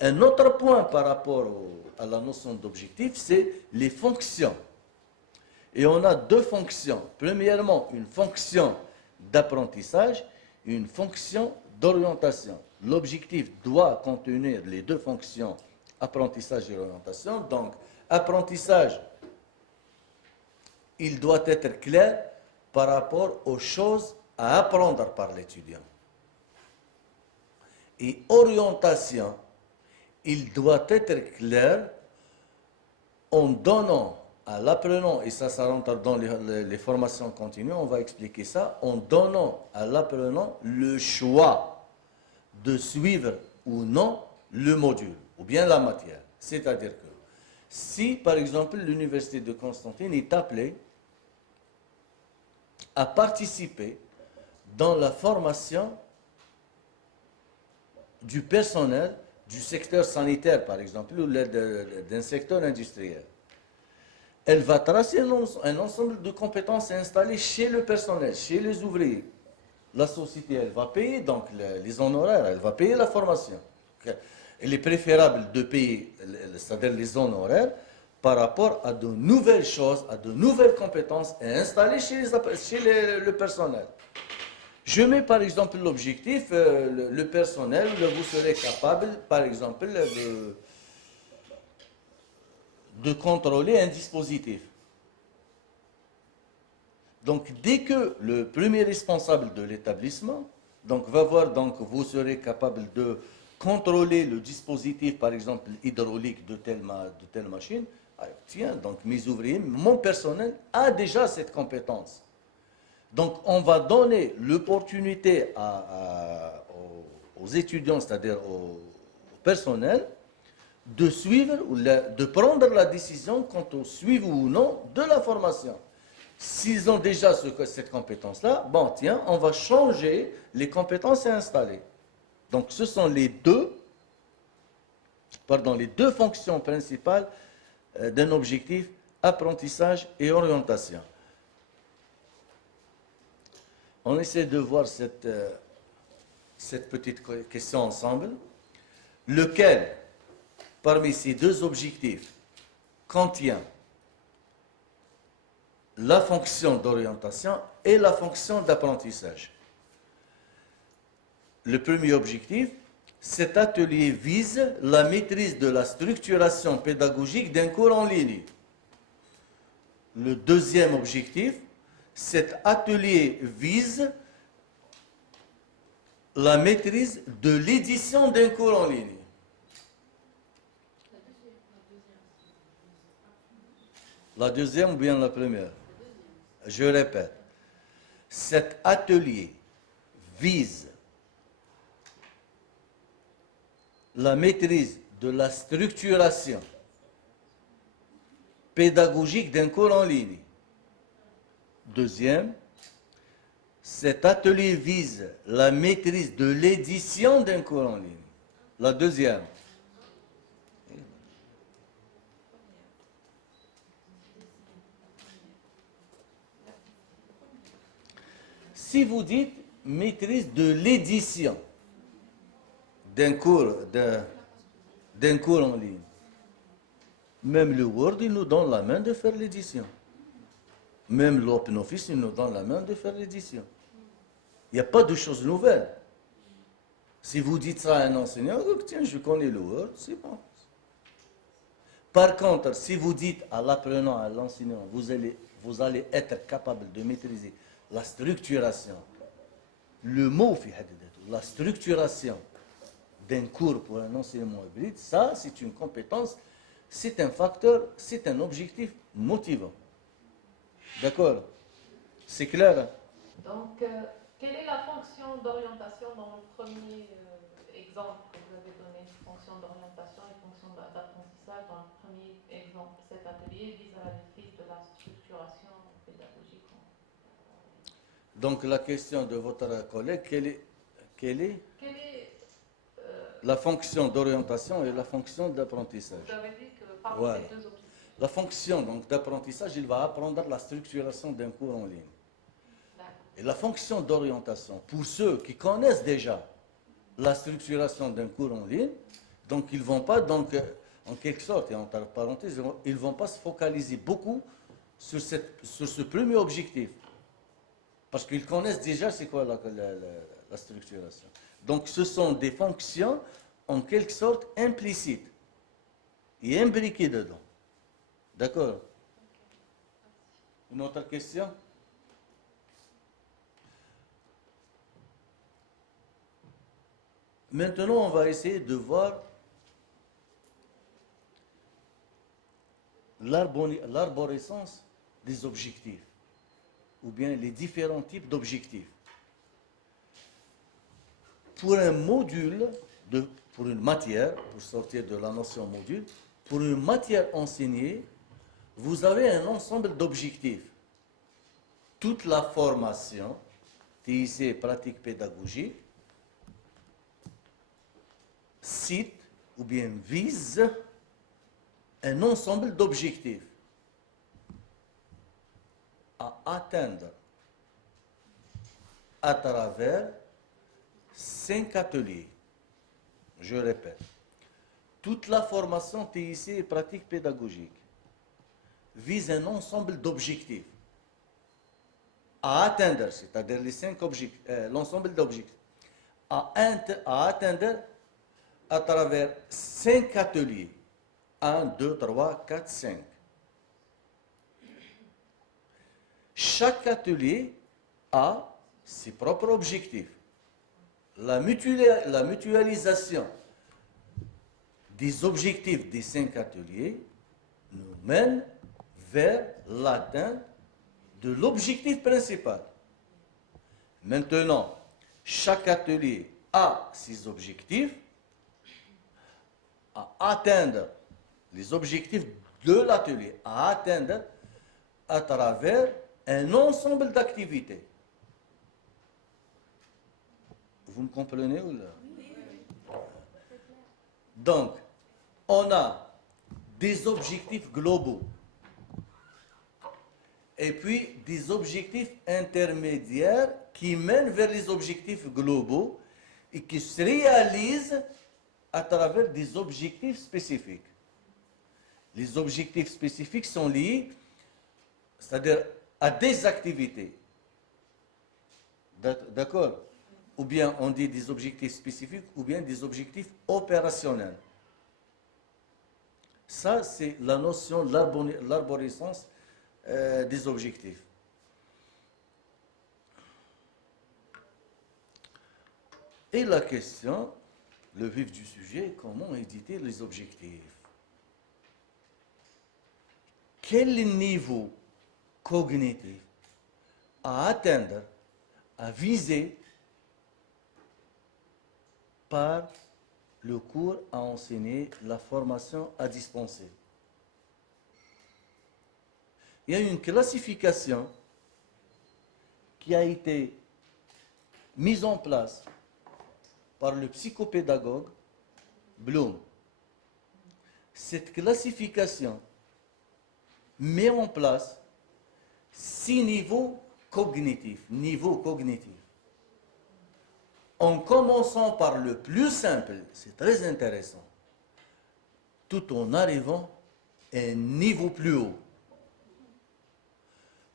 Un autre point par rapport à la notion d'objectif, c'est les fonctions. Et on a deux fonctions. Premièrement, une fonction d'apprentissage et une fonction d'orientation. L'objectif doit contenir les deux fonctions, apprentissage et orientation. Donc, apprentissage, il doit être clair par rapport aux choses à apprendre par l'étudiant. Et orientation, il doit être clair en donnant à l'apprenant, et ça rentre dans les formations continues, on va expliquer ça, en donnant à l'apprenant le choix de suivre ou non le module, ou bien la matière. C'est-à-dire que si, par exemple, l'université de Constantine est appelée à participer dans la formation du personnel du secteur sanitaire, par exemple, ou d'un secteur industriel. Elle va tracer un ensemble de compétences installées chez le personnel, chez les ouvriers. La société, elle va payer donc les honoraires, elle va payer la formation. Il est préférable de payer, c'est-à-dire les honoraires, par rapport à de nouvelles choses, à de nouvelles compétences installées chez le personnel. Je mets par exemple l'objectif, le personnel, vous serez capable par exemple de contrôler un dispositif. Donc dès que le premier responsable de l'établissement va voir, donc vous serez capable de contrôler le dispositif par exemple hydraulique de telle machine, tiens, donc mes ouvriers, mon personnel a déjà cette compétence. Donc, on va donner l'opportunité aux étudiants, c'est-à-dire au personnel, de suivre ou de prendre la décision quant au suivre ou non de la formation. S'ils ont déjà cette compétence-là, bon, tiens, on va changer les compétences et installer. Donc, ce sont les deux fonctions principales d'un objectif apprentissage et orientation. On essaie de voir cette petite question ensemble. Lequel, parmi ces deux objectifs, contient la fonction d'orientation et la fonction d'apprentissage? Le premier objectif, cet atelier vise la maîtrise de la structuration pédagogique d'un cours en ligne. Le deuxième objectif, cet atelier vise la maîtrise de l'édition d'un cours en ligne. La deuxième ou bien la première? Je répète. Cet atelier vise la maîtrise de la structuration pédagogique d'un cours en ligne. Deuxième, cet atelier vise la maîtrise de l'édition d'un cours en ligne. La deuxième. Si vous dites maîtrise de l'édition d'un cours en ligne, même le Word, il nous donne la main de faire l'édition. Même l'OpenOffice, il nous donne la main de faire l'édition. Il n'y a pas de choses nouvelles. Si vous dites ça à un enseignant, tiens, je connais le Word, c'est bon. Par contre, si vous dites à l'apprenant, à l'enseignant, vous allez être capable de maîtriser la structuration, le mot, la structuration d'un cours pour un enseignement hybride, ça, c'est une compétence, c'est un facteur, c'est un objectif motivant. D'accord? C'est clair? Donc, quelle est la fonction d'orientation dans le premier exemple que vous avez donné? Fonction d'orientation et fonction d'apprentissage dans le premier exemple. Cet atelier vise à la maîtrise de la structuration pédagogique. Donc, la question de votre collègue, quelle est la fonction d'orientation et la fonction d'apprentissage? Vous avez dit que parmi ces deux objectifs. La fonction d'apprentissage, il va apprendre la structuration d'un cours en ligne. Et la fonction d'orientation, pour ceux qui connaissent déjà la structuration d'un cours en ligne, donc ils ne vont pas, en quelque sorte, et entre parenthèses, ils ne vont pas se focaliser beaucoup sur ce premier objectif. Parce qu'ils connaissent déjà c'est quoi la structuration. Donc ce sont des fonctions, en quelque sorte, implicites et imbriquées dedans. D'accord? Une autre question? Maintenant, on va essayer de voir l'arborescence des objectifs, ou bien les différents types d'objectifs. Pour un module, pour une matière, pour sortir de la notion module, pour une matière enseignée, vous avez un ensemble d'objectifs. Toute la formation, TIC, pratique pédagogique, cite ou bien vise un ensemble d'objectifs à atteindre à travers 5 ateliers. Je répète, toute la formation TIC et pratique pédagogique vise un ensemble d'objectifs à atteindre, c'est-à-dire les 5 objectifs, l'ensemble d'objectifs, à atteindre à travers 5 ateliers. 1, 2, 3, 4, 5. Chaque atelier a ses propres objectifs. La mutualisation des objectifs des 5 ateliers nous mène vers l'atteinte de l'objectif principal. Maintenant, chaque atelier a ses objectifs à atteindre les objectifs de l'atelier, à atteindre à travers un ensemble d'activités. Vous me comprenez ou là? Donc, on a des objectifs globaux et puis des objectifs intermédiaires qui mènent vers les objectifs globaux et qui se réalisent à travers des objectifs spécifiques. Les objectifs spécifiques sont liés, c'est-à-dire à des activités. D'accord? Ou bien on dit des objectifs spécifiques ou bien des objectifs opérationnels. Ça, c'est la notion de l'arborescence des objectifs. Et la question, le vif du sujet, comment éditer les objectifs? Quel niveau cognitif à atteindre, à viser par le cours à enseigner, la formation à dispenser? Il y a une classification qui a été mise en place par le psychopédagogue Bloom. Cette classification met en place 6 niveaux cognitifs. En commençant par le plus simple, c'est très intéressant, tout en arrivant à un niveau plus haut.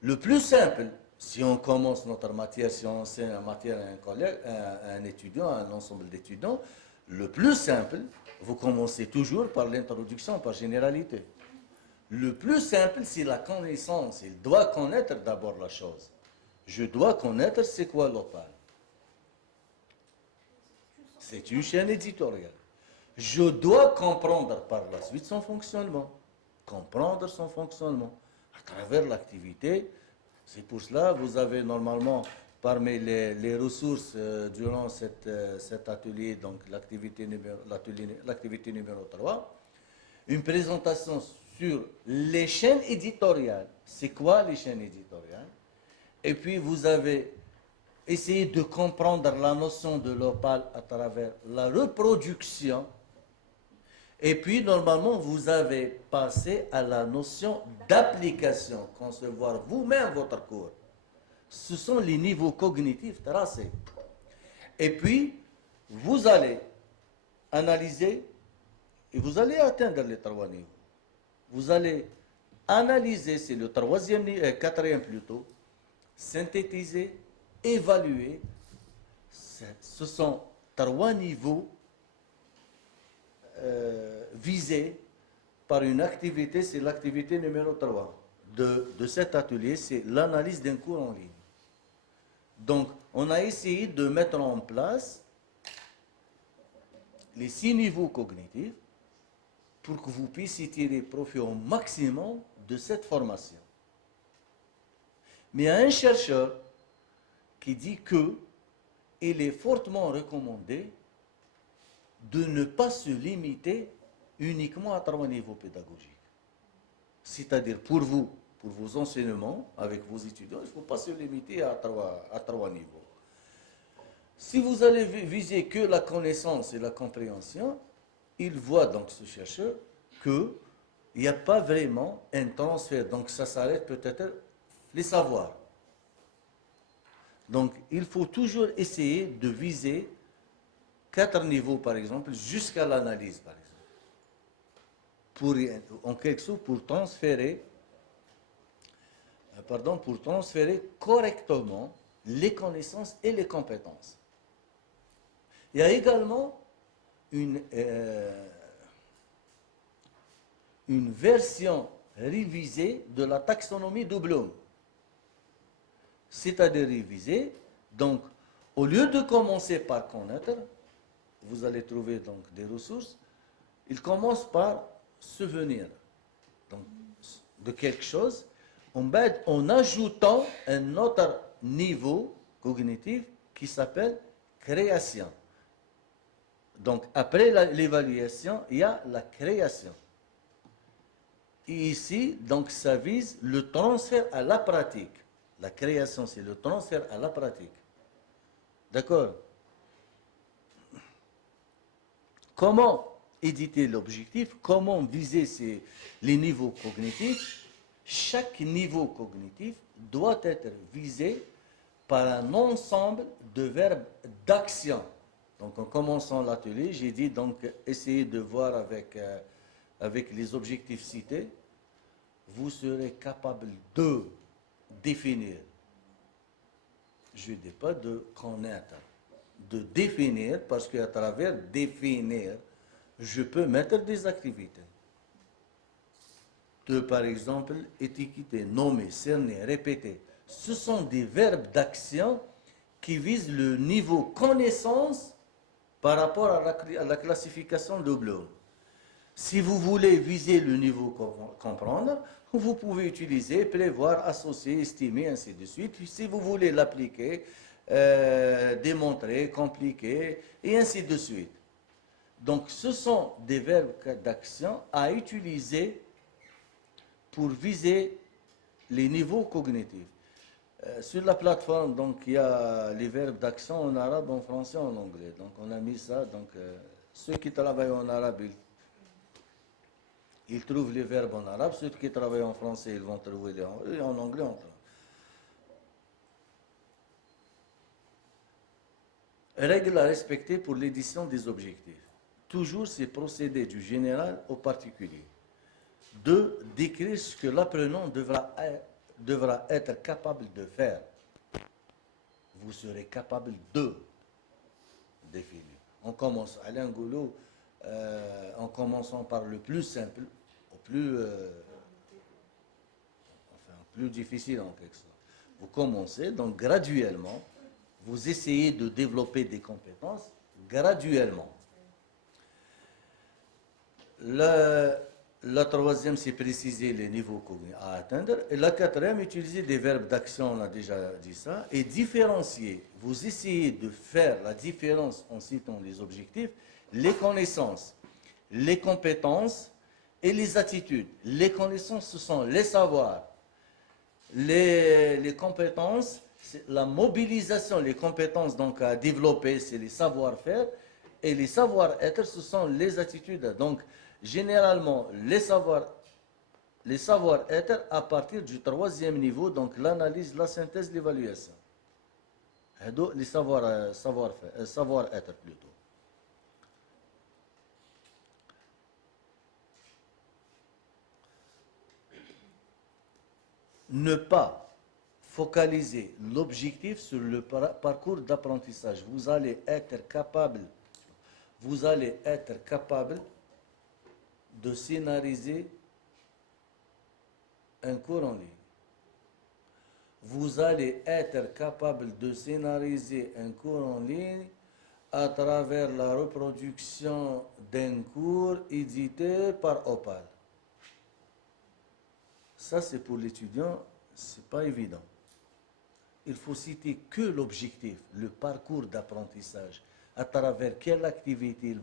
Le plus simple, si on commence notre matière, si on enseigne en matière à un collègue, à un étudiant, à un ensemble d'étudiants, le plus simple, vous commencez toujours par l'introduction, par généralité. Le plus simple, c'est la connaissance. Il doit connaître d'abord la chose. Je dois connaître c'est quoi l'opale. C'est une chaîne éditoriale. Je dois comprendre par la suite son fonctionnement. Comprendre son fonctionnement à travers l'activité. C'est pour cela que vous avez normalement parmi les ressources durant cet atelier, donc l'activité numéro 3, une présentation sur les chaînes éditoriales. C'est quoi les chaînes éditoriales? Et puis vous avez essayé de comprendre la notion de l'opale à travers la reproduction. Et puis normalement vous avez passé à la notion d'application, concevoir vous-même votre cours. Ce sont les niveaux cognitifs tracés. Et puis vous allez analyser et vous allez atteindre les 3 niveaux. Vous allez analyser, c'est le 4e plutôt, synthétiser, évaluer. Ce sont 3 niveaux visés par une activité, c'est l'activité numéro 3 de cet atelier, c'est l'analyse d'un cours en ligne. Donc, on a essayé de mettre en place les 6 niveaux cognitifs pour que vous puissiez tirer profit au maximum de cette formation. Mais il y a un chercheur qui dit qu'il est fortement recommandé de ne pas se limiter uniquement à 3 niveaux pédagogiques. C'est-à-dire pour vous, pour vos enseignements avec vos étudiants, il ne faut pas se limiter à 3 niveaux. Si vous allez viser que la connaissance et la compréhension, il voit donc ce chercheur qu'il n'y a pas vraiment un transfert. Donc ça s'arrête peut-être les savoirs. Donc il faut toujours essayer de viser 4 niveaux par exemple, jusqu'à l'analyse par exemple. En quelque sorte pour transférer correctement les connaissances et les compétences. Il y a également une version révisée de la taxonomie de Bloom. C'est-à-dire révisée, donc au lieu de commencer par connaître, vous allez trouver donc des ressources, il commence par souvenir donc, de quelque chose en ajoutant un autre niveau cognitif qui s'appelle création. Donc, après l'évaluation, il y a la création. Et ici, donc, ça vise le transfert à la pratique. La création, c'est le transfert à la pratique. D'accord? Comment éditer l'objectif? Comment viser les niveaux cognitifs? Chaque niveau cognitif doit être visé par un ensemble de verbes d'action. Donc, en commençant l'atelier, j'ai dit donc essayez de voir avec les objectifs cités, vous serez capable de définir. Je ne dis pas de connaître, de définir, parce qu'à travers définir, je peux mettre des activités. De, par exemple, étiqueter, nommer, cerner, répéter. Ce sont des verbes d'action qui visent le niveau connaissance par rapport à la classification de Bloom. Si vous voulez viser le niveau comprendre, vous pouvez utiliser, prévoir, associer, estimer, ainsi de suite. Si vous voulez l'appliquer, démontrer, compliquer, et ainsi de suite. Donc, ce sont des verbes d'action à utiliser pour viser les niveaux cognitifs. Sur la plateforme, donc, il y a les verbes d'action en arabe, en français, en anglais. Donc, on a mis ça. Donc, ceux qui travaillent en arabe, ils trouvent les verbes en arabe. Ceux qui travaillent en français, ils vont trouver en anglais. Règle à respecter pour l'édition des objectifs. Toujours ces procédés du général au particulier. 2. Décrire ce que l'apprenant devra être capable de faire. Vous serez capable de définir. On commence, Alain Goulot, en commençant par le plus simple, au plus, plus difficile en quelque sorte. Vous commencez, donc graduellement, vous essayez de développer des compétences graduellement. La troisième, c'est préciser les niveaux à atteindre. Et la quatrième, utiliser des verbes d'action, on a déjà dit ça. Et différencier. Vous essayez de faire la différence en citant les objectifs, les connaissances, les compétences et les attitudes. Les connaissances, ce sont les savoirs. Les compétences, c'est la mobilisation. Les compétences donc à développer, c'est les savoir-faire. Et les savoir-être, ce sont les attitudes. Donc, généralement, les savoir-être à partir du troisième niveau, donc l'analyse, la synthèse, l'évaluation. Les savoir-être plutôt. Ne pas focaliser l'objectif sur le parcours d'apprentissage. Vous allez être capable de scénariser un cours en ligne. Vous allez être capable de scénariser un cours en ligne à travers la reproduction d'un cours édité par Opal. Ça, c'est pour l'étudiant, ce n'est pas évident. Il faut citer que l'objectif, le parcours d'apprentissage. À travers quelle activité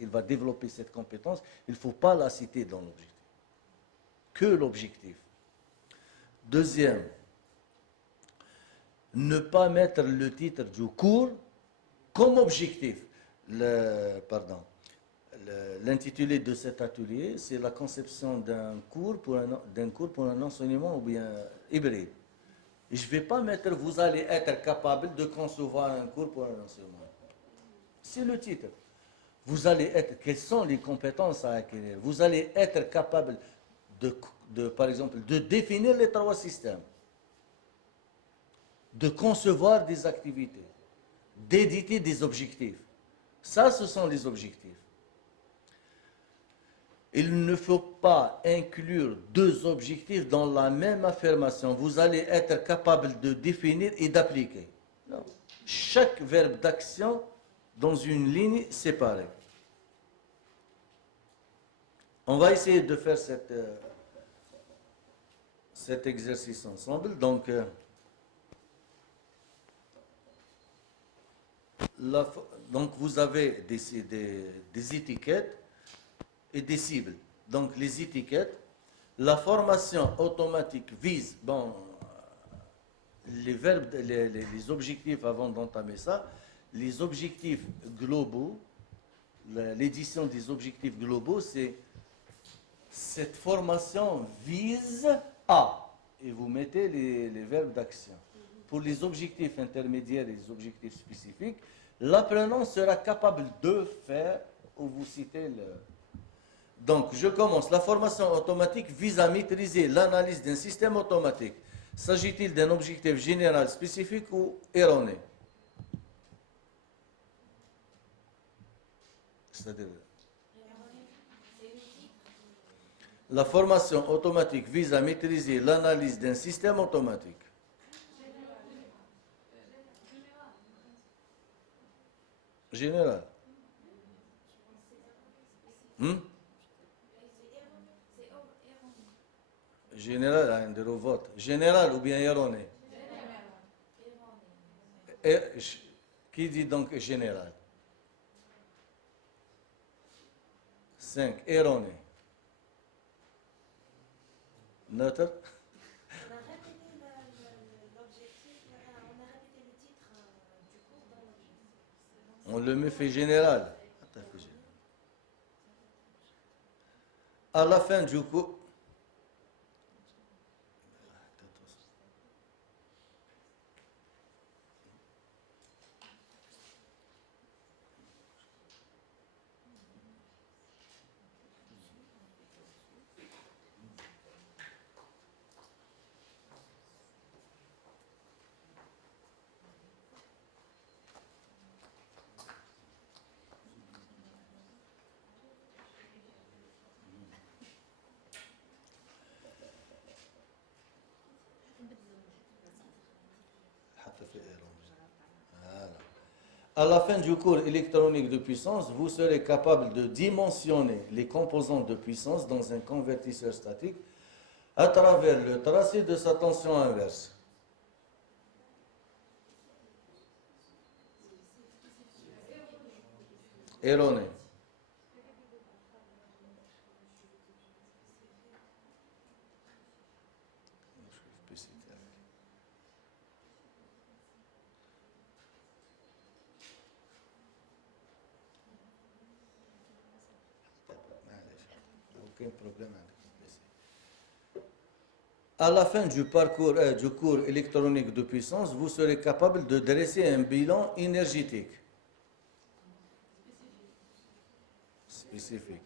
il va développer cette compétence, il ne faut pas la citer dans l'objectif. Que l'objectif. Deuxième, ne pas mettre le titre du cours comme objectif. L'intitulé de cet atelier, c'est la conception d'un cours pour un enseignement ou bien hybride. Et je ne vais pas mettre « vous allez être capable de concevoir un cours pour un enseignement ». C'est le titre. Vous allez être, quelles sont les compétences à acquérir? Vous allez être capable par exemple, de définir les trois systèmes, de concevoir des activités, d'éditer des objectifs. Ça, ce sont les objectifs. Il ne faut pas inclure deux objectifs dans la même affirmation. Vous allez être capable de définir et d'appliquer. Chaque verbe d'action dans une ligne séparée. On va essayer de faire cet exercice ensemble. Donc, Donc vous avez des étiquettes et des cibles. Donc les étiquettes, la formation automatique vise, bon, les verbes, les objectifs avant d'entamer ça, les objectifs globaux, l'édition des objectifs globaux, c'est cette formation vise à, et vous mettez les verbes d'action. Pour les objectifs intermédiaires et les objectifs spécifiques, l'apprenant sera capable de faire, ou vous citez le... Donc, je commence. La formation automatique vise à maîtriser l'analyse d'un système automatique. S'agit-il d'un objectif général spécifique ou erroné? C'est-à-dire, la formation automatique vise à maîtriser l'analyse d'un système automatique. Général. Général, un vote. Général ou bien erroné? Qui dit donc général? 5. Erroné. Neutre. On a répété l'objectif, on a répété le titre du cours dans l'objectif. On le met fait général. À la fin du cours, à la fin du cours électronique de puissance, vous serez capable de dimensionner les composantes de puissance dans un convertisseur statique à travers le tracé de sa tension inverse. Erroné. À la fin du parcours du cours électronique de puissance, vous serez capable de dresser un bilan énergétique spécifique.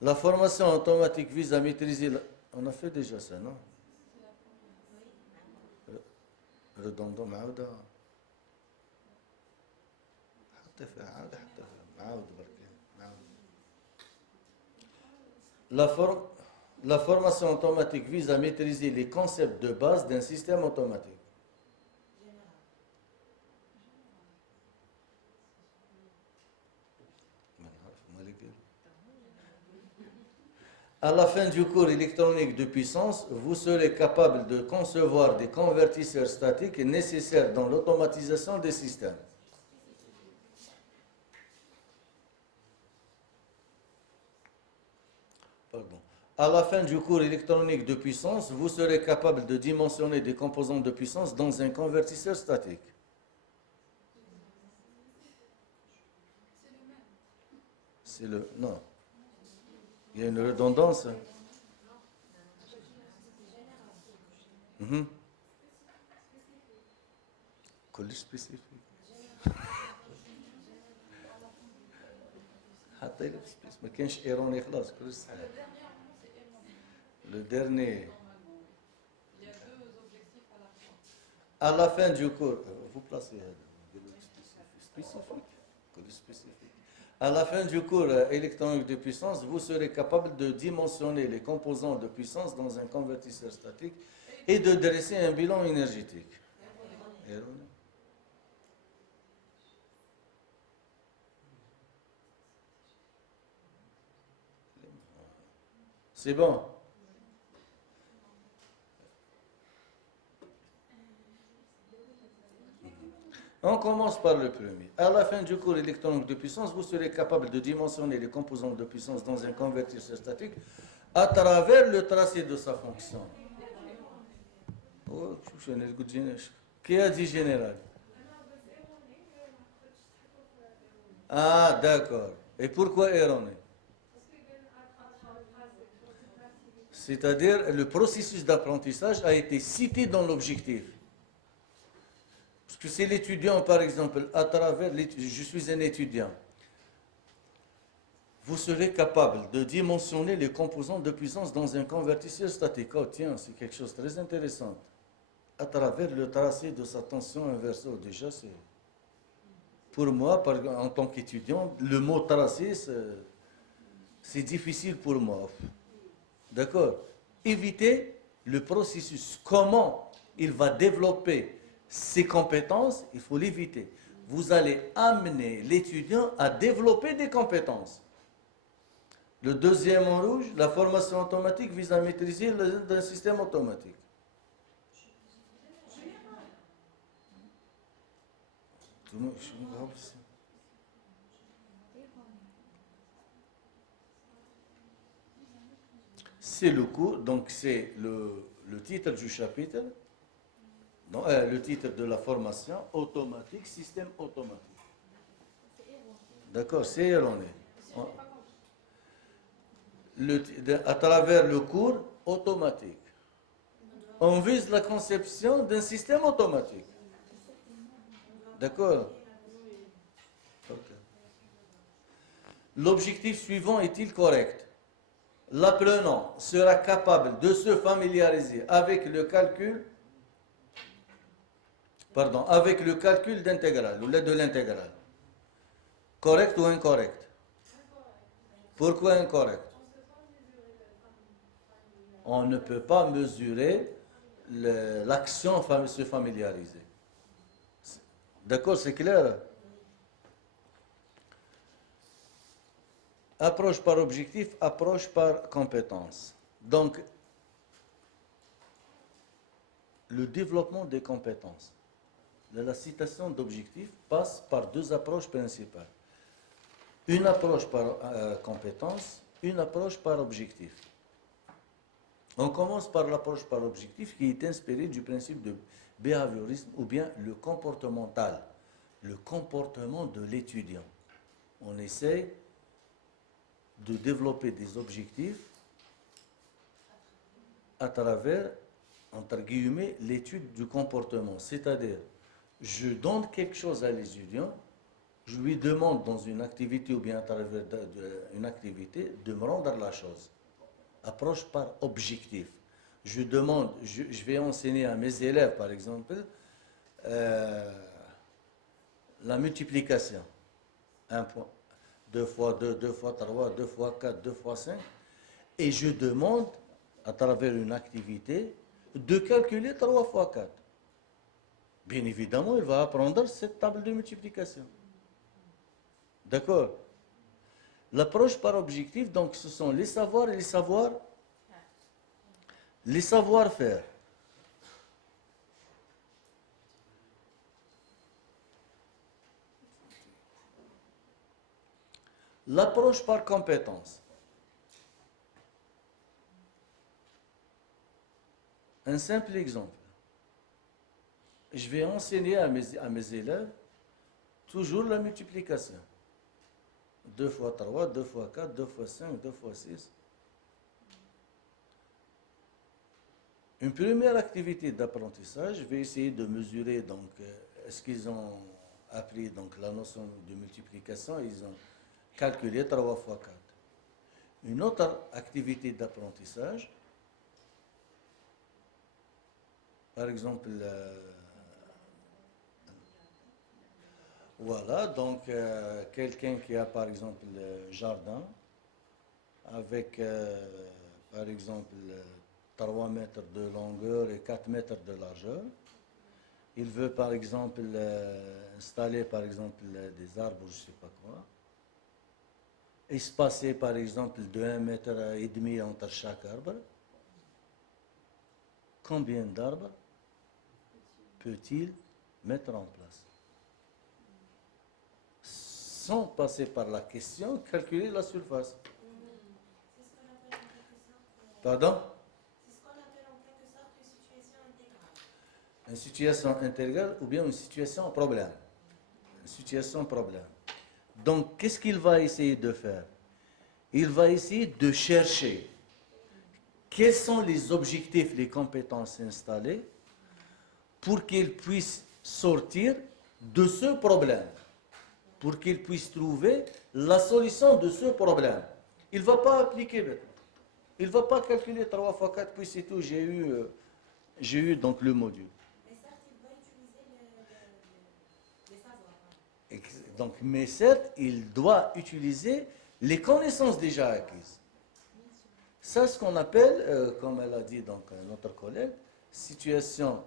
La formation automatique vise à maîtriser... On a fait déjà ça, non? Redondant, معاودة. حتى في عاودة حتى في معاودة بركة. La formation automatique vise à maîtriser les concepts de base d'un système automatique. À la fin du cours électronique de puissance, vous serez capable de concevoir des convertisseurs statiques nécessaires dans l'automatisation des systèmes. Pardon. À la fin du cours électronique de puissance, vous serez capable de dimensionner des composants de puissance dans un convertisseur statique. C'est le... Non. Il y a une redondance. Collège spécifique. حتى ما كانش ايروني خلاص كل صحيح. Le dernier. Il y a deux objectifs à la fois. À la fin du cours, vous placez spécifique. À la fin du cours électronique de puissance, vous serez capable de dimensionner les composants de puissance dans un convertisseur statique et de dresser un bilan énergétique. C'est bon. On commence par le premier. À la fin du cours électronique de puissance, vous serez capable de dimensionner les composants de puissance dans un convertisseur statique à travers le tracé de sa fonction. Oh, qui a dit général? Ah, d'accord. Et pourquoi erroné? C'est-à-dire, le processus d'apprentissage a été cité dans l'objectif. Parce que c'est l'étudiant, par exemple, à travers je suis un étudiant. Vous serez capable de dimensionner les composants de puissance dans un convertisseur statique. Oh, tiens, c'est quelque chose de très intéressant. À travers le tracé de sa tension inversée. Oh, déjà, c'est... Pour moi, en tant qu'étudiant, le mot tracé, c'est difficile pour moi. D'accord? Éviter le processus. Comment il va développer ses compétences, il faut l'éviter. Vous allez amener l'étudiant à développer des compétences. Le deuxième en rouge, la formation automatique vise à maîtriser un système automatique. C'est le cours, donc c'est le titre du chapitre, non, le titre de la formation automatique, système automatique. D'accord, c'est erroné. À travers le cours automatique, on vise la conception d'un système automatique. D'accord? Okay. L'objectif suivant est-il correct? L'apprenant sera capable de se familiariser avec le calcul, d'intégrale ou de l'intégrale. Correct ou incorrect? Pourquoi incorrect? On ne peut pas mesurer l'action se familiariser. D'accord, c'est clair? Approche par objectif, approche par compétence. Donc, le développement des compétences. La citation d'objectif passe par deux approches principales. Une approche par compétence, une approche par objectif. On commence par l'approche par objectif qui est inspirée du principe de behaviorisme ou bien le comportemental, le comportement de l'étudiant. On essaie de développer des objectifs à travers, entre guillemets, l'étude du comportement. C'est-à-dire, je donne quelque chose à l'étudiant, je lui demande dans une activité ou bien à travers une activité de me rendre la chose. Approche par objectif. Je demande, je vais enseigner à mes élèves, par exemple, la multiplication. 1 point, 2 fois 2, 2 fois 3, 2 fois 4, 2 fois 5. Et je demande, à travers une activité, de calculer 3 fois 4. Bien évidemment, il va apprendre cette table de multiplication. D'accord? L'approche par objectif, donc, ce sont les savoirs et les savoir-faire. L'approche par compétence. Un simple exemple. Je vais enseigner à mes élèves toujours la multiplication. 2 fois 3, 2 fois 4, 2 fois 5, 2 fois 6. Une première activité d'apprentissage, je vais essayer de mesurer donc est-ce qu'ils ont appris donc la notion de multiplication, ils ont calculé 3 fois 4. Une autre activité d'apprentissage, par exemple, voilà, donc quelqu'un qui a par exemple le jardin avec par exemple 3 mètres de longueur et 4 mètres de largeur. Il veut par exemple installer par exemple des arbres, je ne sais pas quoi. Espacer par exemple de 1,5 mètre entre chaque arbre. Combien d'arbres peut-il mettre en place? sans passer par la question, calculer la surface. C'est ce qu'on appelle en quelque sorte. Pardon? C'est ce qu'on appelle en quelque sorte une situation intégrale. Une situation intégrale ou bien une situation problème. Une situation problème. Donc, qu'est-ce qu'il va essayer de faire? Il va essayer de chercher quels sont les objectifs, les compétences installées pour qu'il puisse sortir de ce problème, pour qu'il puisse trouver la solution de ce problème. Il ne va pas appliquer maintenant. Il ne va pas calculer 3 fois 4, puis c'est tout, j'ai eu donc le module. Mais certes, il doit utiliser les savoirs. Donc, mais certes, il doit utiliser les connaissances déjà acquises. C'est ce qu'on appelle, comme elle a dit donc notre collègue, situation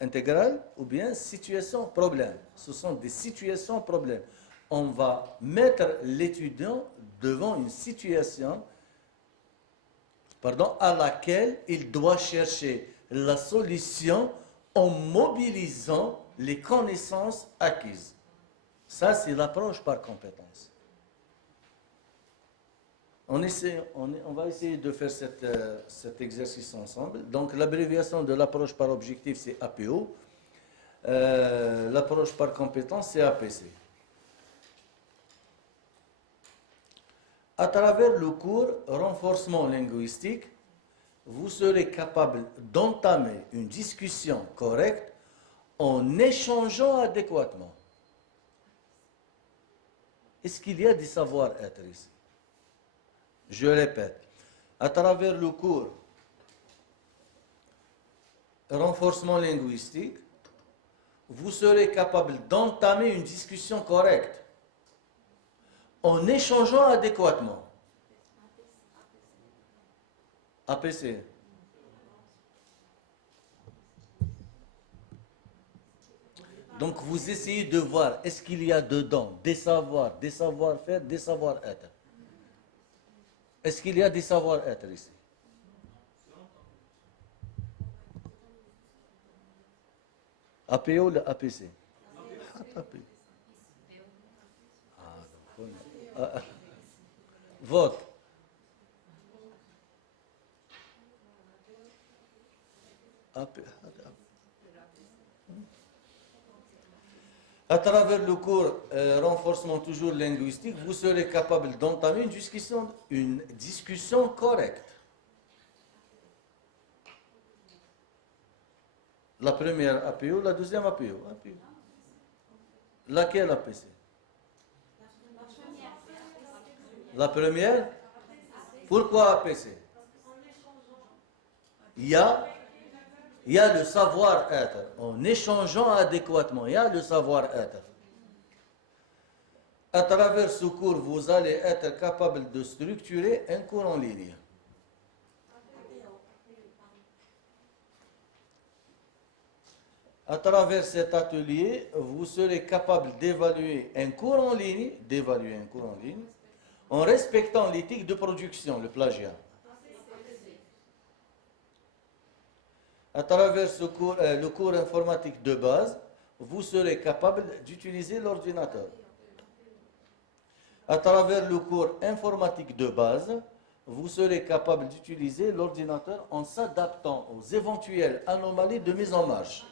intégrale ou bien situation problème. Ce sont des situations problèmes. On va mettre l'étudiant devant une situation à laquelle il doit chercher la solution en mobilisant les connaissances acquises. Ça, c'est l'approche par compétence. On va essayer de faire cet exercice ensemble. Donc, l'abréviation de l'approche par objectif, c'est APO. L'approche par compétence, c'est APC. À travers le cours renforcement linguistique, vous serez capable d'entamer une discussion correcte en échangeant adéquatement. Est-ce qu'il y a du savoir-être ici? Je répète, à travers le cours renforcement linguistique, vous serez capable d'entamer une discussion correcte en échangeant adéquatement. APC. Donc vous essayez de voir, est-ce qu'il y a dedans des savoirs, des savoir-faire, des savoir-être? Est-ce qu'il y a des savoir-être ici? APO ou le APC? Vote. À travers le cours renforcement toujours linguistique, vous serez capable d'entamer une discussion correcte. La première APO, la deuxième APO. Laquelle APC? La première. Pourquoi APC? Il y a le savoir-être. En échangeant adéquatement, il y a le savoir-être. À travers ce cours, vous allez être capable de structurer un cours en ligne. À travers cet atelier, vous serez capable d'évaluer un cours en ligne, en respectant l'éthique de production, le plagiat. À travers le cours informatique de base, vous serez capable d'utiliser l'ordinateur. À travers le cours informatique de base, vous serez capable d'utiliser l'ordinateur en s'adaptant aux éventuelles anomalies de mise en marche.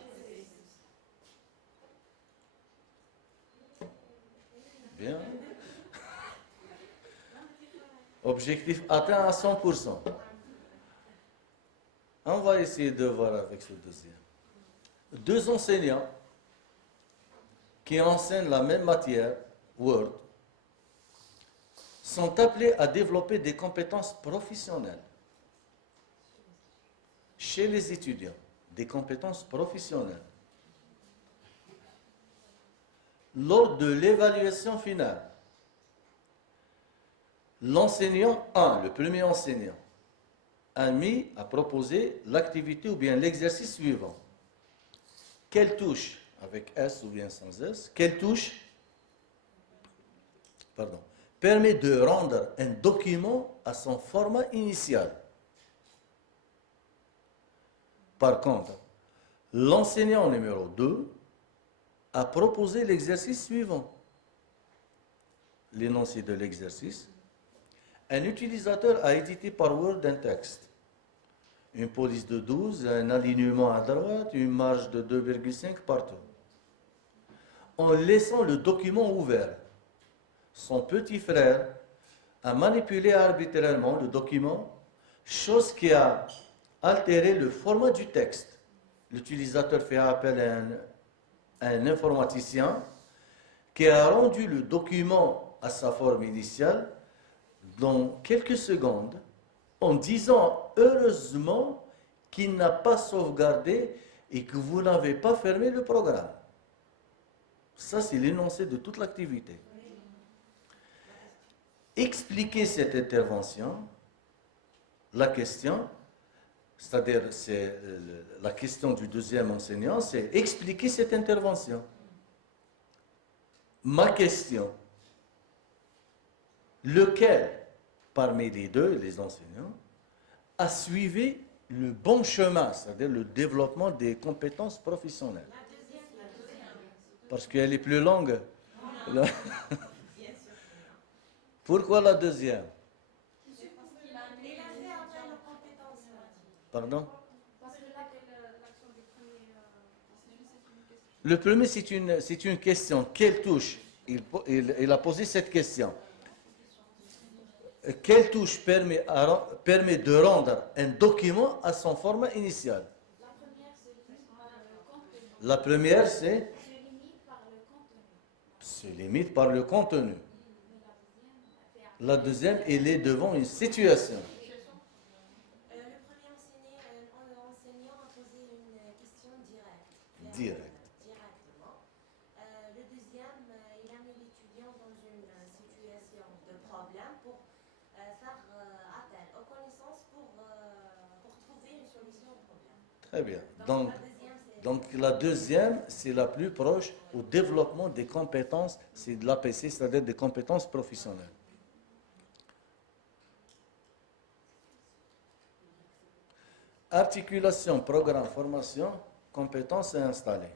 Bien. Objectif atteint à 100%. On va essayer de voir avec ce deuxième. 2 enseignants qui enseignent la même matière, Word, sont appelés à développer des compétences professionnelles chez les étudiants, des compétences professionnelles. Lors de l'évaluation finale, l'enseignant 1, le premier enseignant, a proposé l'activité ou bien l'exercice suivant. Quelle touche, avec S ou bien sans S, quelle touche permet de rendre un document à son format initial? Par contre, l'enseignant numéro 2 a proposé l'exercice suivant. l'énoncé de l'exercice. Un utilisateur a édité par Word un texte. Une police de 12, un alignement à droite, une marge de 2,5 partout. En laissant le document ouvert, son petit frère a manipulé arbitrairement le document, chose qui a altéré le format du texte. L'utilisateur fait appel à un informaticien qui a rendu le document à sa forme initiale dans quelques secondes en disant heureusement qu'il n'a pas sauvegardé et que vous n'avez pas fermé le programme. Ça, c'est l'énoncé de toute l'activité. Expliquer cette intervention, la question, c'est-à-dire la question du deuxième enseignant, c'est expliquer cette intervention. Ma question, lequel parmi les deux, les enseignants, a suivi le bon chemin, c'est-à-dire le développement des compétences professionnelles? Parce qu'elle est plus longue. Pourquoi la deuxième? Pardon? Le premier, c'est une question. Quelle touche? Il a posé cette question. Quelle touche permet de rendre un document à son format initial? La première, c'est se limite par le contenu. La deuxième, elle est devant une situation. Le premier enseignant a posé une question directe. Directement. Le deuxième, il a mis l'étudiant dans une situation de problème pour faire appel aux connaissances pour trouver une solution au problème. Très bien. Donc la deuxième, c'est la plus proche au développement des compétences, c'est de l'APC, c'est-à-dire des compétences professionnelles. Articulation, programme, formation, compétences et installées.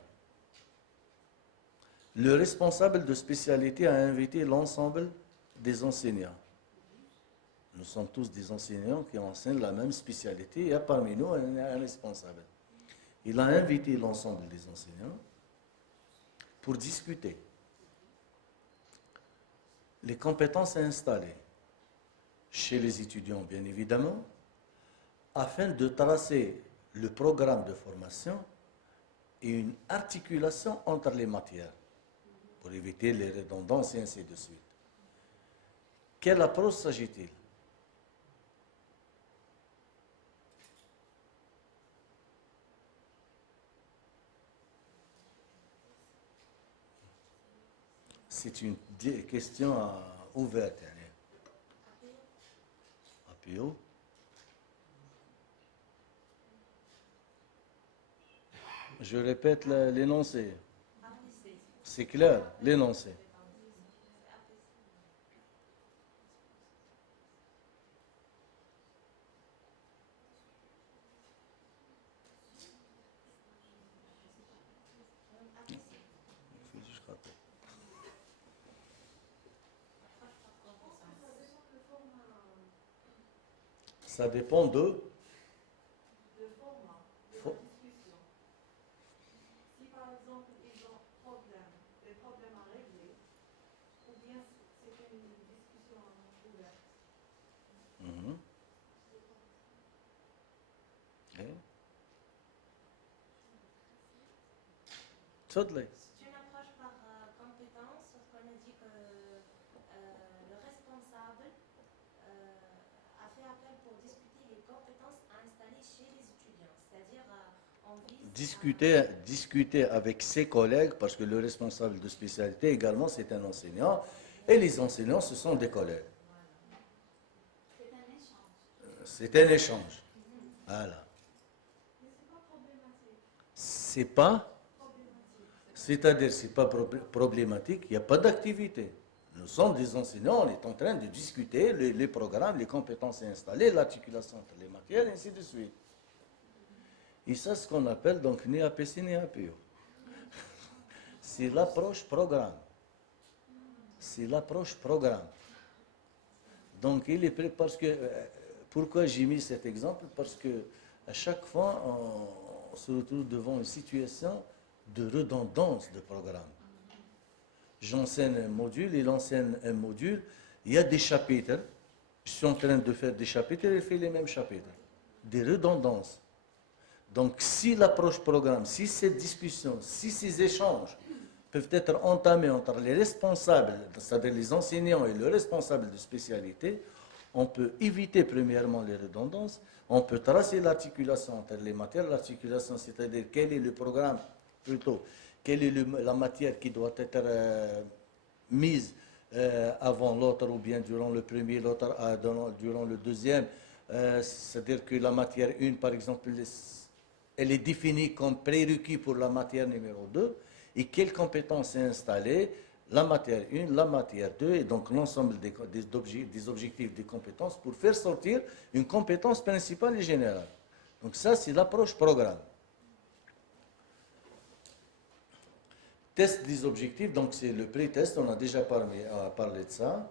Le responsable de spécialité a invité l'ensemble des enseignants. Nous sommes tous des enseignants qui enseignent la même spécialité. Il y a parmi nous un responsable. Il a invité l'ensemble des enseignants pour discuter les compétences à installer chez les étudiants, bien évidemment, afin de tracer le programme de formation et une articulation entre les matières pour éviter les redondances et ainsi de suite. Quelle approche s'agit-il? C'est une question ouverte. APO. Je répète l'énoncé. C'est clair, l'énoncé. Ça dépend de format, de la discussion. Si par exemple ils ont des problèmes à régler, ou bien c'est une discussion ouverte. تفضلي. C'est une approche par compétence, parce qu'on a dit que le responsable a fait appel pour discuter les compétences à installer chez les étudiants, c'est-à-dire on vise discuter avec ses collègues, parce que le responsable de spécialité également c'est un enseignant, et les enseignants ce sont des collègues. C'est un échange. C'est un échange. Voilà. Mais c'est pas problématique. C'est pas. C'est-à-dire, ce n'est pas problématique, il n'y a pas d'activité. Nous sommes des enseignants, on est en train de discuter les programmes, les compétences installées, l'articulation entre les matières, et ainsi de suite. Et ça, c'est ce qu'on appelle donc ni APC ni APO. C'est l'approche programme. c'est l'approche programme. Donc, il est prêt parce que, pourquoi j'ai mis cet exemple? Parce que à chaque fois, on se retrouve devant une situation de redondance de programme. J'enseigne un module, il enseigne un module, il y a des chapitres, je suis en train de faire des chapitres, il fait les mêmes chapitres, des redondances. Donc, si l'approche programme, si cette discussion, si ces échanges peuvent être entamés entre les responsables, c'est-à-dire les enseignants et le responsable de spécialité, on peut éviter premièrement les redondances, on peut tracer l'articulation entre les matières, l'articulation, c'est-à-dire quel est le programme, plutôt, quelle est la matière qui doit être mise avant l'autre, ou bien durant le premier, l'autre durant le deuxième. C'est-à-dire que la matière 1, par exemple, elle est définie comme prérequis pour la matière numéro 2, et quelles compétences est installée, la matière 1, la matière 2, et donc l'ensemble des objectifs des compétences pour faire sortir une compétence principale et générale. Donc ça, c'est l'approche programme. Test des objectifs, donc c'est le pré-test, on a déjà parlé de ça.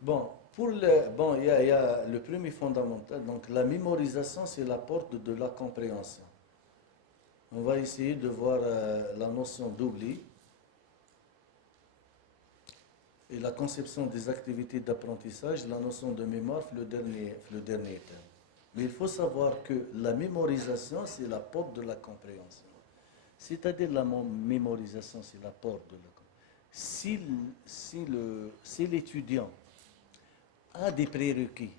Bon, il y a le premier fondamental, donc la mémorisation, c'est la porte de la compréhension. On va essayer de voir la notion d'oubli et la conception des activités d'apprentissage, la notion de mémoire, le dernier terme. Mais il faut savoir que la mémorisation, c'est la porte de la compréhension. C'est-à-dire la mémorisation, c'est la porte de la compréhension. Si l'étudiant a des prérequis,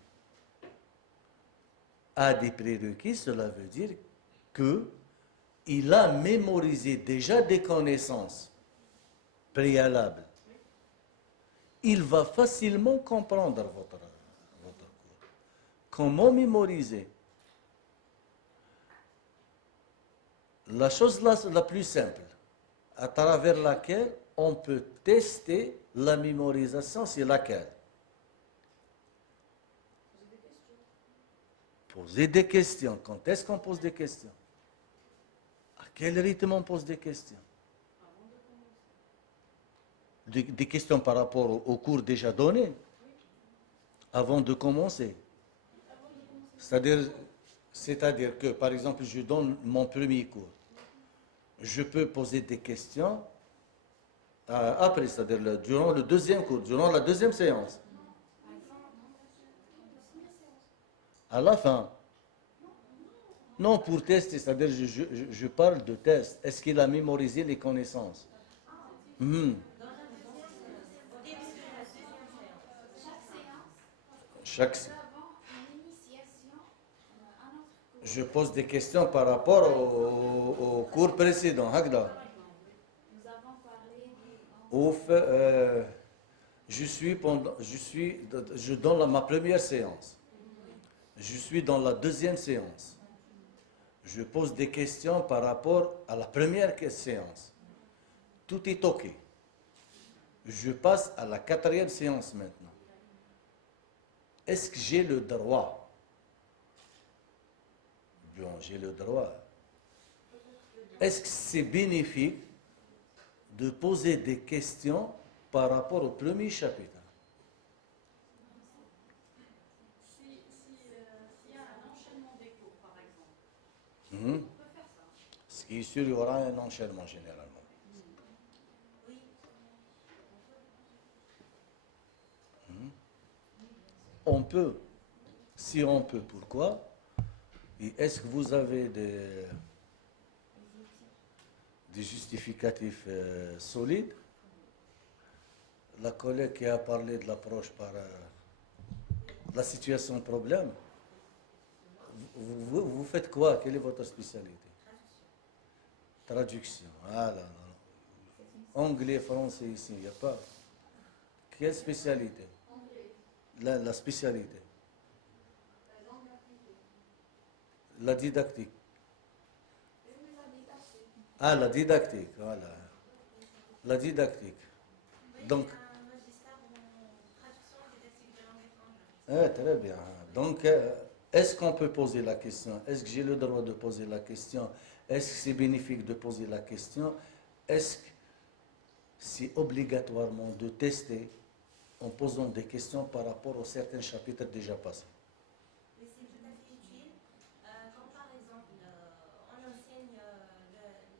cela veut dire qu'il a mémorisé déjà des connaissances préalables. Il va facilement comprendre votre cours. Comment mémoriser? La chose la plus simple, à travers laquelle on peut tester la mémorisation, c'est laquelle? Poser des questions. Quand est-ce qu'on pose des questions? À quel rythme on pose des questions? Des questions par rapport au cours déjà donné, avant de commencer. C'est-à-dire que, par exemple, je donne mon premier cours. Je peux poser des questions après, c'est-à-dire durant le deuxième cours, durant la deuxième séance. À la fin. Non, pour tester, c'est-à-dire je parle de test. Est-ce qu'il a mémorisé les connaissances? Je pose des questions par rapport au cours précédent. Je donne ma première séance. Je suis dans la deuxième séance. Je pose des questions par rapport à la première séance. Tout est OK. Je passe à la quatrième séance maintenant. Est-ce que j'ai le droit? Bon, j'ai le droit. Est-ce que c'est bénéfique de poser des questions par rapport au premier chapitre? Ce qui est sûr, il y aura un enchaînement généralement. On peut. Si on peut, pourquoi? Et est-ce que vous avez des justificatifs solides? La collègue qui a parlé de l'approche par la situation problème, vous faites quoi? Quelle est votre spécialité? Traduction. Ah là, anglais, français ici, il n'y a pas. Quelle spécialité? La spécialité. La didactique. Ah, la didactique, voilà. La didactique. Donc, Très bien. Donc, est-ce qu'on peut poser la question? Est-ce que j'ai le droit de poser la question? Est-ce que c'est bénéfique de poser la question? Est-ce que c'est obligatoirement de tester en posant des questions par rapport aux certains chapitres déjà passés? Mais c'est tout à fait utile. Quand par exemple, on enseigne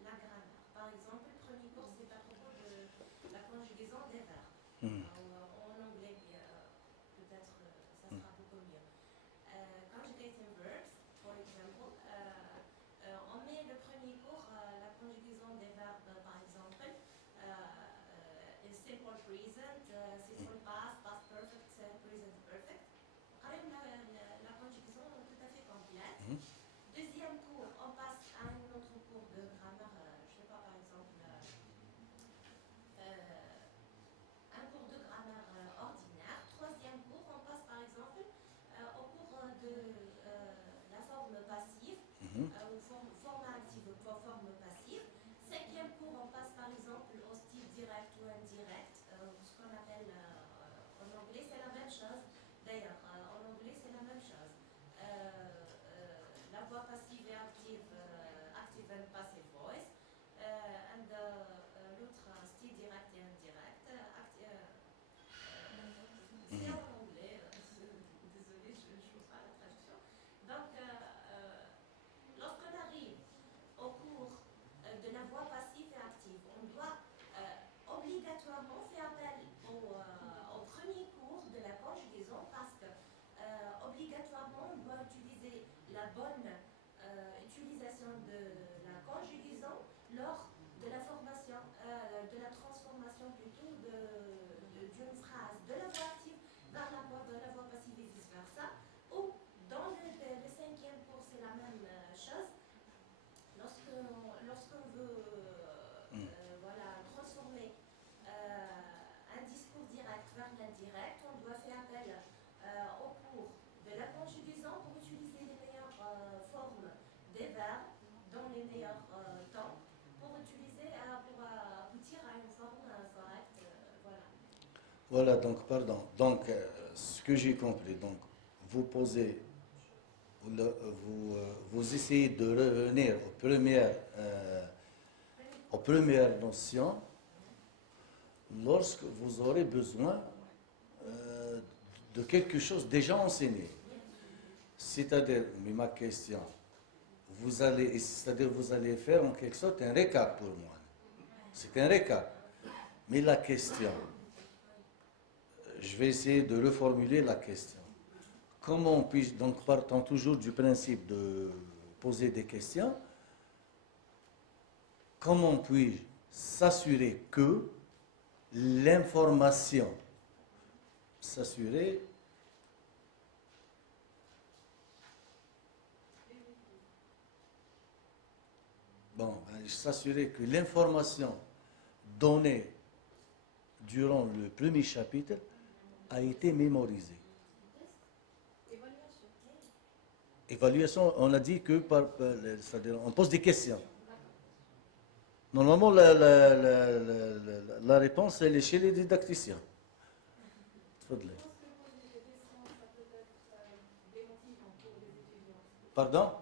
la grammaire. Par exemple, le premier cours, c'est à propos de la conjugaison des verbes. En anglais, peut-être ça sera beaucoup mieux. Conjugating verbs, for example, on met le premier cours la conjugaison des verbes, par exemple, simple present, simple past, past perfect, present perfect. Quand même la conjugaison tout à fait complète. Deuxième cours, on passe à un autre cours de grammaire, je ne sais pas, par exemple, un cours de grammaire ordinaire. Troisième cours, on passe par exemple au cours de la forme passive, ou forme active ou forme passive. Cinquième cours, on passe par exemple au style direct ou indirect, ce qu'on appelle en anglais, c'est la même chose. D'ailleurs, en anglais, c'est la même chose. La voix passive et active, active and passive voice, and l'autre style direct et indirect. C'est en anglais, désolée, je ne trouve pas la traduction. Donc, lorsqu'on arrive au cours de la voix passive et active, on doit obligatoirement faire appel au premier cours de la conjugaison parce que obligatoirement on doit utiliser la bonne utilisation de la conjugaison lors de la formation, de la transformation plutôt d'une phrase de la voix active vers de la voix passive et vice versa. Ou dans le cinquième cours, c'est la même chose. Lorsqu'on veut voilà, transformer un discours direct vers l'indirect, on doit faire appel au cours de la conjugaison pour utiliser les meilleures formes des verbes dans les meilleurs temps, pour aboutir à une forme correcte. Voilà. Voilà, donc, pardon. Donc, ce que j'ai compris, donc, vous posez, vous essayez de revenir aux premières notions lorsque vous aurez besoin de quelque chose déjà enseigné. C'est-à-dire, mais ma question, c'est-à-dire vous allez faire en quelque sorte un récap pour moi. C'est un récap. Mais la question, je vais essayer de reformuler la question. Comment puis-je, donc partant toujours du principe de poser des questions, comment puis-je s'assurer que l'information, s'assurer que l'information donnée durant le premier chapitre a été mémorisée. Évaluation, on a dit que c'est-à-dire on pose des questions. Normalement, la réponse, elle est chez les didacticiens. Pardon?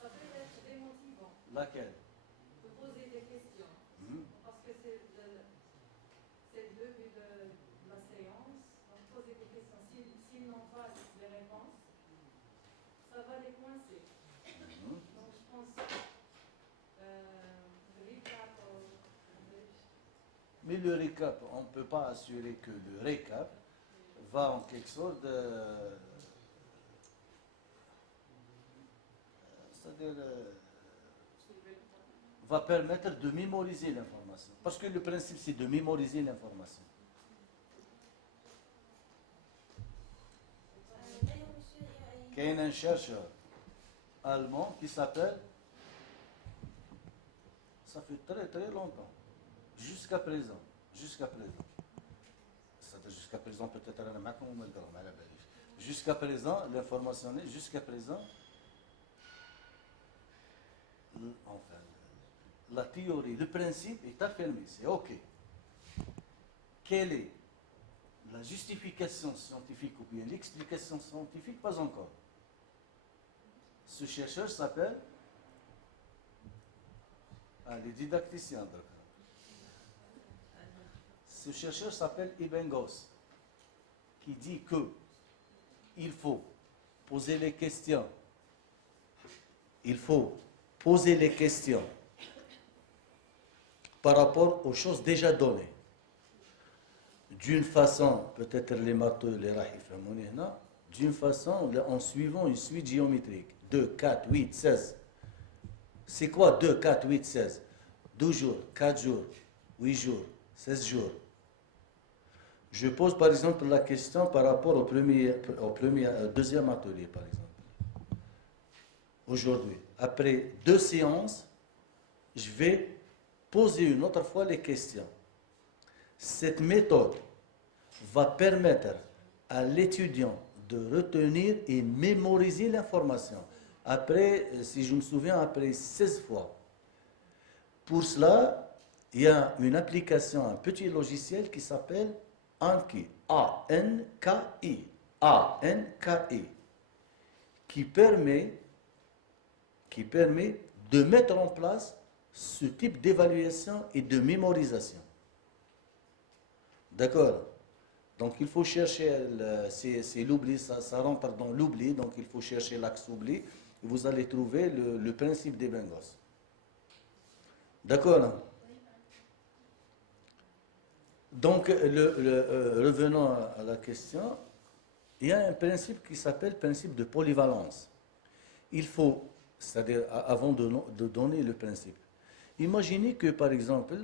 Ça peut être démotivant. Laquelle? De poser des questions. Parce que c'est le but de la séance. Donc, poser des questions. S'ils n'ont pas de réponse, ça va les coincer. Donc, je pense Mais le récap, on ne peut pas assurer que le récap va en quelque sorte c'est-à-dire va permettre de mémoriser l'information. Parce que le principe, c'est de mémoriser l'information. Il y a un chercheur allemand qui s'appelle, ça fait très très longtemps, jusqu'à présent, c'est-à-dire jusqu'à présent peut-être jusqu'à présent, l'information est jusqu'à présent, enfin, la théorie, le principe est affirmé, c'est OK. Quelle est la justification scientifique ou bien l'explication scientifique, pas encore. Ce chercheur s'appelle le didacticien. Ce chercheur s'appelle Ibn Gauss, qui dit que il faut poser les questions. Il faut poser les questions par rapport aux choses déjà données. D'une façon, peut-être les matheux, les rahif, d'une façon en suivant une suite géométrique. 2, 4, 8, 16. C'est quoi 2, 4, 8, 16? 12 jours, 4 jours, 8 jours, 16 jours. Je pose par exemple la question par rapport au deuxième atelier, par exemple. Aujourd'hui, après 2 séances, je vais poser une autre fois les questions. Cette méthode va permettre à l'étudiant de retenir et mémoriser l'information. Après, si je me souviens, après 16 fois. Pour cela, il y a une application, un petit logiciel qui s'appelle Anki, A-N-K-I, A-N-K-I, qui permet de mettre en place ce type d'évaluation et de mémorisation. D'accord? Donc il faut chercher, c'est l'oubli, ça rentre dans l'oubli, donc il faut chercher l'axe oubli, et vous allez trouver le principe des Bengos. D'accord? Donc, revenons à la question, il y a un principe qui s'appelle principe de polyvalence. Il faut, c'est-à-dire avant de donner le principe, imaginez que par exemple,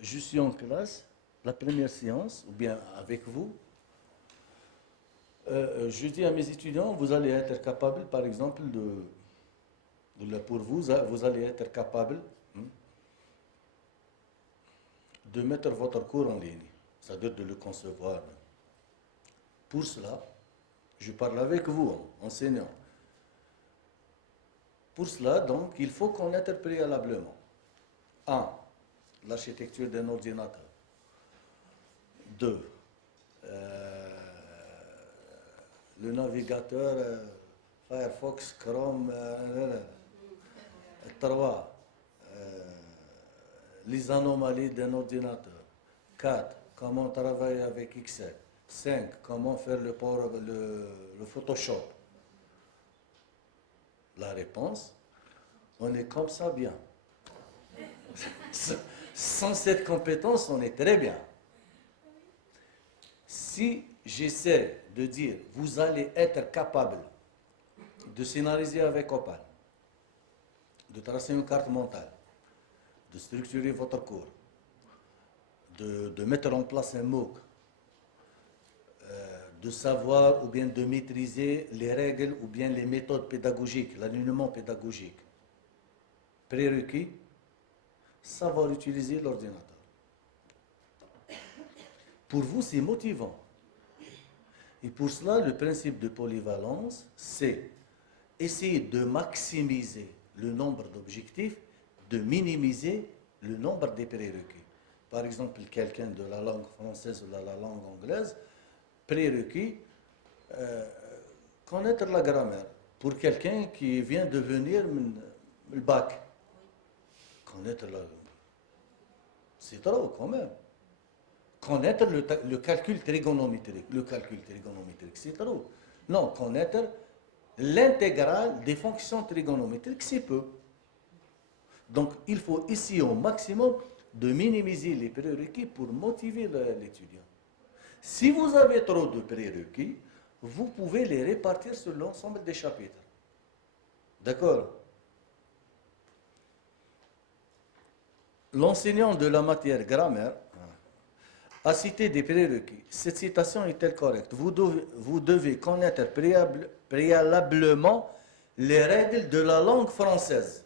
je suis en classe, la première séance, ou bien avec vous, je dis à mes étudiants, vous allez être capable, par exemple, pour vous allez être capable de mettre votre cours en ligne, c'est-à-dire de le concevoir. Pour cela, je parle avec vous, enseignants. Pour cela, donc, il faut connaître préalablement 1. L'architecture d'un ordinateur. 2. Le navigateur Firefox, Chrome. 3. Les anomalies d'un ordinateur. 4. Comment travailler avec Excel. 5. Comment faire le Photoshop. La réponse, on est comme ça bien. Sans cette compétence, on est très bien. Si j'essaie de dire, vous allez être capable de scénariser avec Opal, de tracer une carte mentale, de structurer votre cours, de mettre en place un MOOC, de savoir ou bien de maîtriser les règles ou bien les méthodes pédagogiques, l'alignement pédagogique. Prérequis, savoir utiliser l'ordinateur. Pour vous, c'est motivant. Et pour cela, le principe de polyvalence, c'est essayer de maximiser le nombre d'objectifs, de minimiser le nombre des prérequis. Par exemple, quelqu'un de la langue française ou de la langue anglaise, prérequis, connaître la grammaire. Pour quelqu'un qui vient de venir le bac, connaître la... C'est trop quand même. Connaître le calcul trigonométrique. Le calcul trigonométrique, c'est trop. Non, connaître l'intégrale des fonctions trigonométriques, c'est peu. Donc, il faut essayer au maximum de minimiser les prérequis pour motiver l'étudiant. Si vous avez trop de prérequis, vous pouvez les répartir sur l'ensemble des chapitres. D'accord? L'enseignant de la matière grammaire a cité des prérequis. Cette citation est-elle correcte? Vous devez connaître préalablement les règles de la langue française.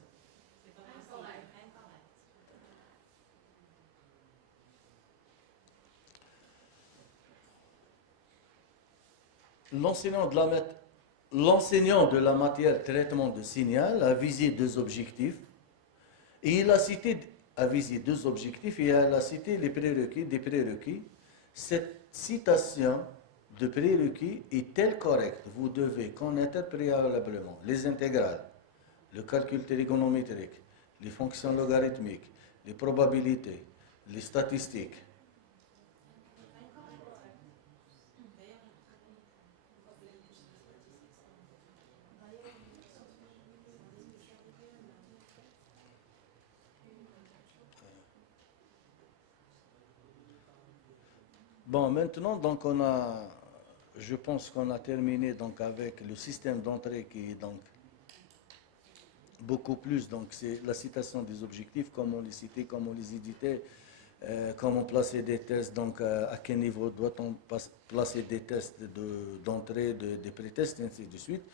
L'enseignant de la matière traitement de signal a visé 2 objectifs et il a visé 2 objectifs et il a cité des prérequis Cette citation de prérequis est-elle correcte? Vous devez connaître préalablement les intégrales, le calcul trigonométrique, les fonctions logarithmiques, les probabilités, les statistiques. Bon, maintenant, donc je pense qu'on a terminé donc avec le système d'entrée qui est donc beaucoup plus, donc c'est la citation des objectifs, comment les citer, comment les éditer, comment placer des tests, donc à quel niveau doit-on placer des tests d'entrée, des pré-tests, et ainsi de suite.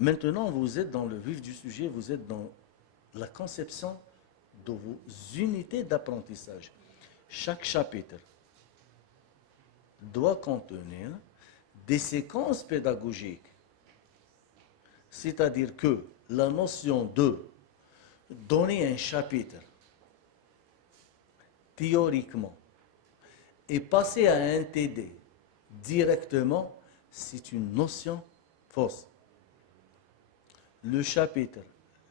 Maintenant, vous êtes dans le vif du sujet, vous êtes dans la conception de vos unités d'apprentissage. Chaque chapitre doit contenir des séquences pédagogiques. C'est-à-dire que la notion de donner un chapitre théoriquement et passer à un TD directement, c'est une notion fausse. Le chapitre,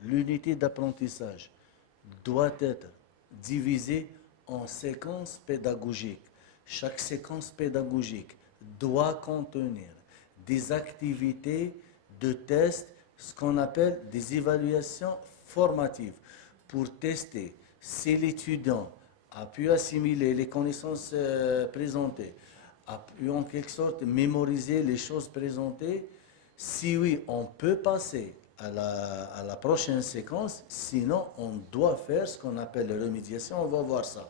l'unité d'apprentissage doit être divisé en séquences pédagogiques. Chaque séquence pédagogique doit contenir des activités de test, ce qu'on appelle des évaluations formatives, pour tester si l'étudiant a pu assimiler les connaissances présentées, a pu en quelque sorte mémoriser les choses présentées. Si oui, on peut passer à la prochaine séquence, sinon on doit faire ce qu'on appelle la remédiation, on va voir ça.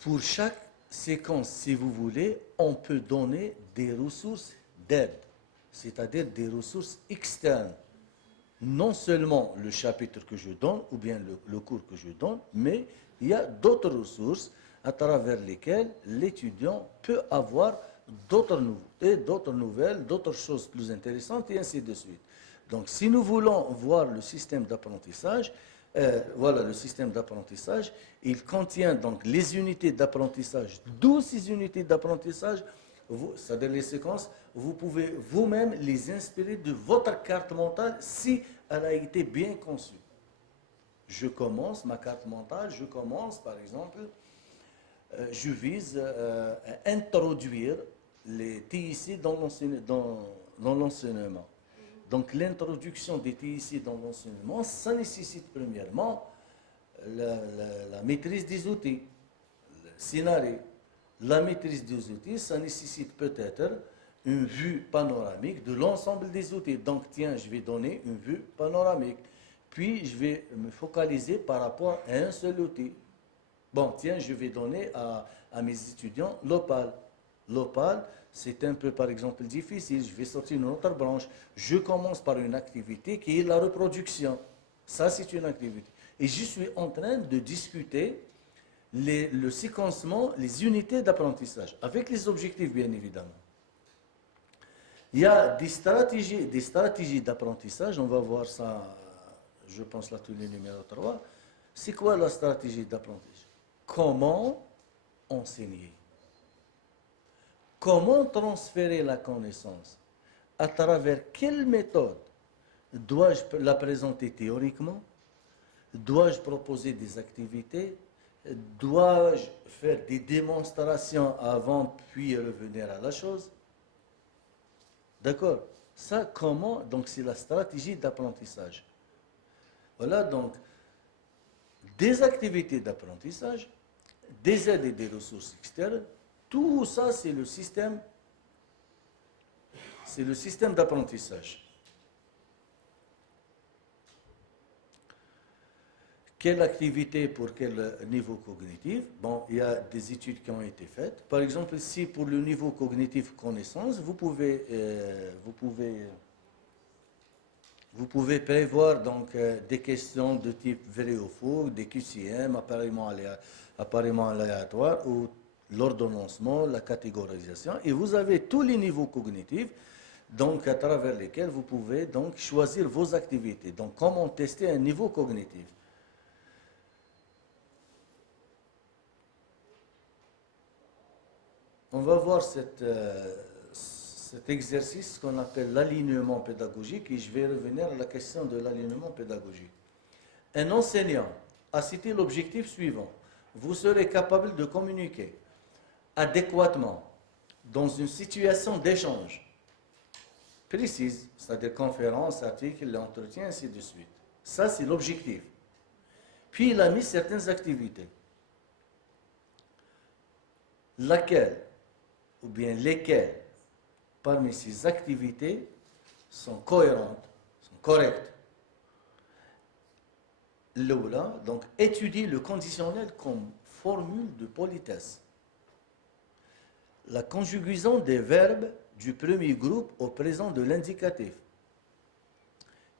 Pour chaque séquence, si vous voulez, on peut donner des ressources d'aide, c'est-à-dire des ressources externes. Non seulement le chapitre que je donne, ou bien le cours que je donne, mais il y a d'autres ressources à travers lesquelles l'étudiant peut avoir d'autres nouveautés, d'autres nouvelles, d'autres choses plus intéressantes, et ainsi de suite. Donc, si nous voulons voir le système d'apprentissage, voilà le système d'apprentissage, il contient donc les unités d'apprentissage. D'où ces unités d'apprentissage, c'est-à-dire les séquences, vous pouvez vous-même les inspirer de votre carte mentale si elle a été bien conçue. Je commence ma carte mentale, je commence par exemple, je vise à introduire les TIC dans l'enseignement. Donc l'introduction des TIC dans l'enseignement, ça nécessite premièrement la maîtrise des outils, le scénario. La maîtrise des outils, ça nécessite peut-être une vue panoramique de l'ensemble des outils. Donc tiens, je vais donner une vue panoramique. Puis je vais me focaliser par rapport à un seul outil. Bon, tiens, je vais donner à mes étudiants l'OPAL. L'OPAL, c'est un peu, par exemple, difficile. Je vais sortir une autre branche. Je commence par une activité qui est la reproduction. Ça, c'est une activité. Et je suis en train de discuter le séquencement, les unités d'apprentissage, avec les objectifs, bien évidemment. Il y a des stratégies d'apprentissage. On va voir ça, je pense, l'atelier numéro 3. C'est quoi la stratégie d'apprentissage? Comment enseigner? Comment transférer la connaissance? À travers quelle méthode? Dois-je la présenter théoriquement? Dois-je proposer des activités? Dois-je faire des démonstrations avant, puis revenir à la chose? D'accord? Ça, comment? Donc, c'est la stratégie d'apprentissage. Voilà, donc, des activités d'apprentissage, des aides et des ressources externes, tout ça, c'est le système d'apprentissage. Quelle activité pour quel niveau cognitif? Bon, il y a des études qui ont été faites. Par exemple, si pour le niveau cognitif connaissance, vous pouvez prévoir donc des questions de type vrai ou faux, des QCM, appareillement aléatoire, ou l'ordonnancement, la catégorisation. Et vous avez tous les niveaux cognitifs, donc à travers lesquels vous pouvez donc choisir vos activités. Donc, comment tester un niveau cognitif? on va voir cet exercice qu'on appelle l'alignement pédagogique et je vais revenir à la question de l'alignement pédagogique. Un enseignant a cité l'objectif suivant. Vous serez capable de communiquer adéquatement dans une situation d'échange précise, c'est-à-dire conférence, article, entretien, ainsi de suite. Ça, c'est l'objectif. Puis, il a mis certaines activités. Laquelle, ou bien lesquelles, parmi ces activités, sont cohérentes, sont correctes. Là, donc, étudier le conditionnel comme formule de politesse. La conjugaison des verbes du premier groupe au présent de l'indicatif.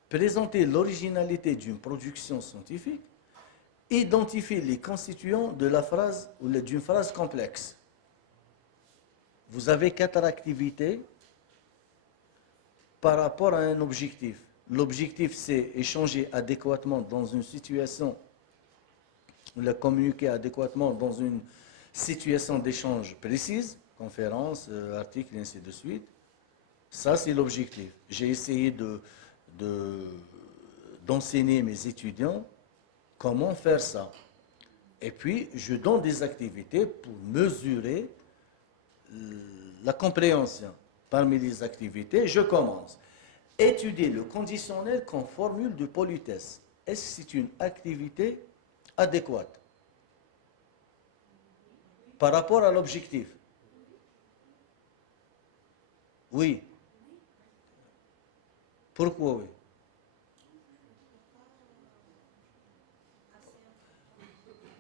Présenter l'originalité d'une production scientifique. Identifier les constituants de la phrase ou d'une phrase complexe. Vous avez 4 activités par rapport à un objectif. L'objectif, c'est échanger adéquatement dans une situation, ou la communiquer adéquatement dans une situation d'échange précise, conférence, article, et ainsi de suite. Ça, c'est l'objectif. J'ai essayé d'enseigner mes étudiants comment faire ça. Et puis, je donne des activités pour mesurer la compréhension. Parmi les activités, je commence. Étudier le conditionnel comme formule de politesse. Est-ce que c'est une activité adéquate par rapport à l'objectif? Oui. Pourquoi oui?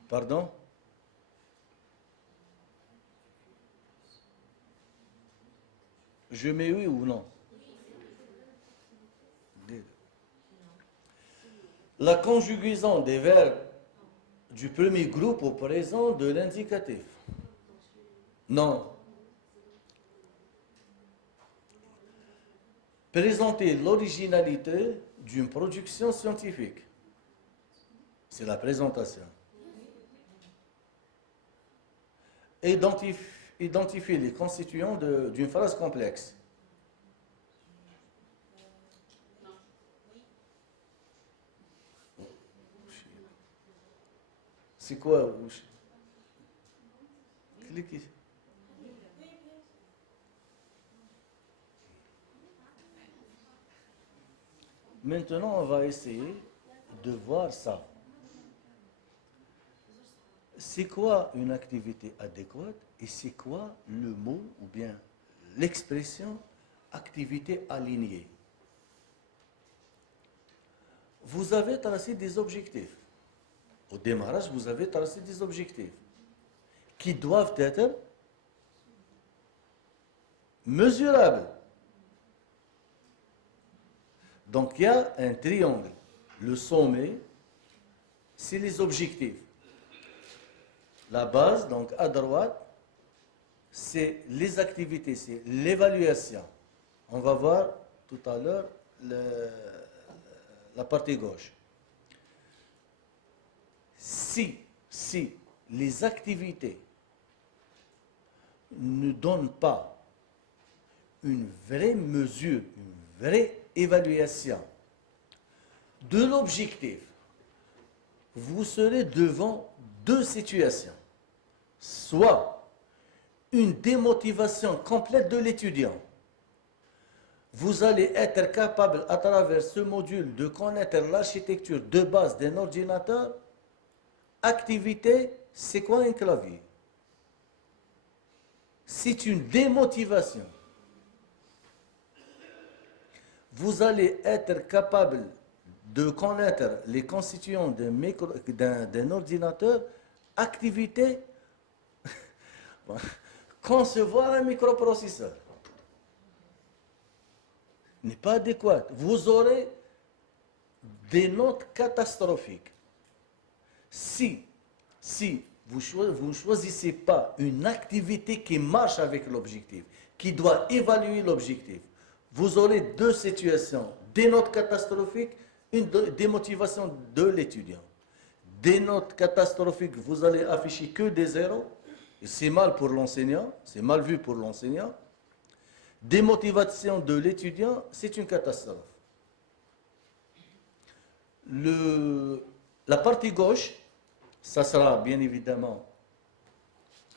Pardon? Je mets oui ou non? La conjugaison des verbes du premier groupe au présent de l'indicatif. Non. Présenter l'originalité d'une production scientifique. C'est la présentation. Identifier les constituants d'une phrase complexe. C'est quoi? Cliquez. Maintenant, on va essayer de voir ça. C'est quoi une activité adéquate et c'est quoi le mot ou bien l'expression activité alignée? Vous avez tracé des objectifs. Au démarrage, vous avez tracé des objectifs qui doivent être mesurables. Donc, il y a un triangle. Le sommet, c'est les objectifs. La base, donc à droite, c'est les activités, c'est l'évaluation. On va voir tout à l'heure la partie gauche. Si les activités ne donnent pas une vraie mesure, une vraie évaluation de l'objectif, vous serez devant 2 situations. Soit une démotivation complète de l'étudiant. Vous allez être capable, à travers ce module, de connaître l'architecture de base d'un ordinateur. Activité, c'est quoi un clavier? C'est une démotivation. Vous allez être capable de connaître les constituants d'un ordinateur. Activité, concevoir un microprocesseur n'est pas adéquat. Vous aurez des notes catastrophiques. Si vous ne choisissez pas une activité qui marche avec l'objectif, qui doit évaluer l'objectif, vous aurez 2 situations, des notes catastrophiques, une démotivation de l'étudiant. Des notes catastrophiques, vous allez afficher que des zéros, Et c'est mal pour l'enseignant, c'est mal vu pour l'enseignant. Démotivation de l'étudiant, c'est une catastrophe. La partie gauche, ça sera bien évidemment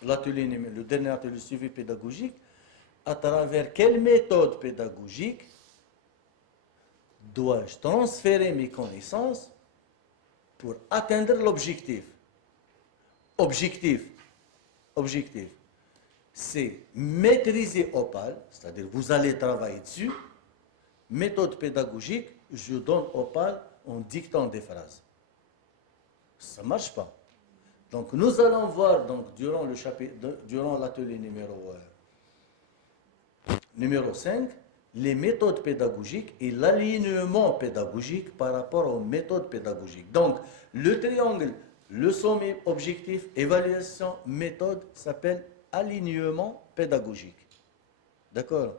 le dernier atelier suivi pédagogique. À travers quelle méthode pédagogique dois-je transférer mes connaissances pour atteindre l'objectif? Objectif, c'est maîtriser Opal, c'est-à-dire vous allez travailler dessus. Méthode pédagogique, je donne Opal en dictant des phrases. Ça ne marche pas. Donc nous allons voir donc, durant l'atelier numéro 5, les méthodes pédagogiques et l'alignement pédagogique par rapport aux méthodes pédagogiques. Donc, le triangle, le sommet, objectif, évaluation, méthode, s'appelle alignement pédagogique. D'accord?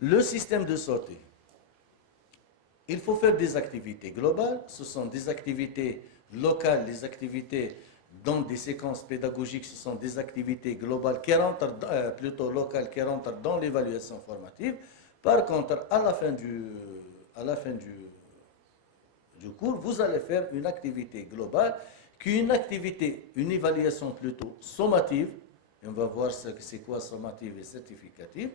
Le système de sortie. Il faut faire des activités globales. Ce sont des activités locales, des activités dans des séquences pédagogiques, ce sont des activités globales qui rentrent, plutôt locales, qui rentrent dans l'évaluation formative. Par contre, à la fin du cours, vous allez faire une activité globale, qui est une évaluation plutôt sommative, et on va voir c'est quoi sommative et certificative,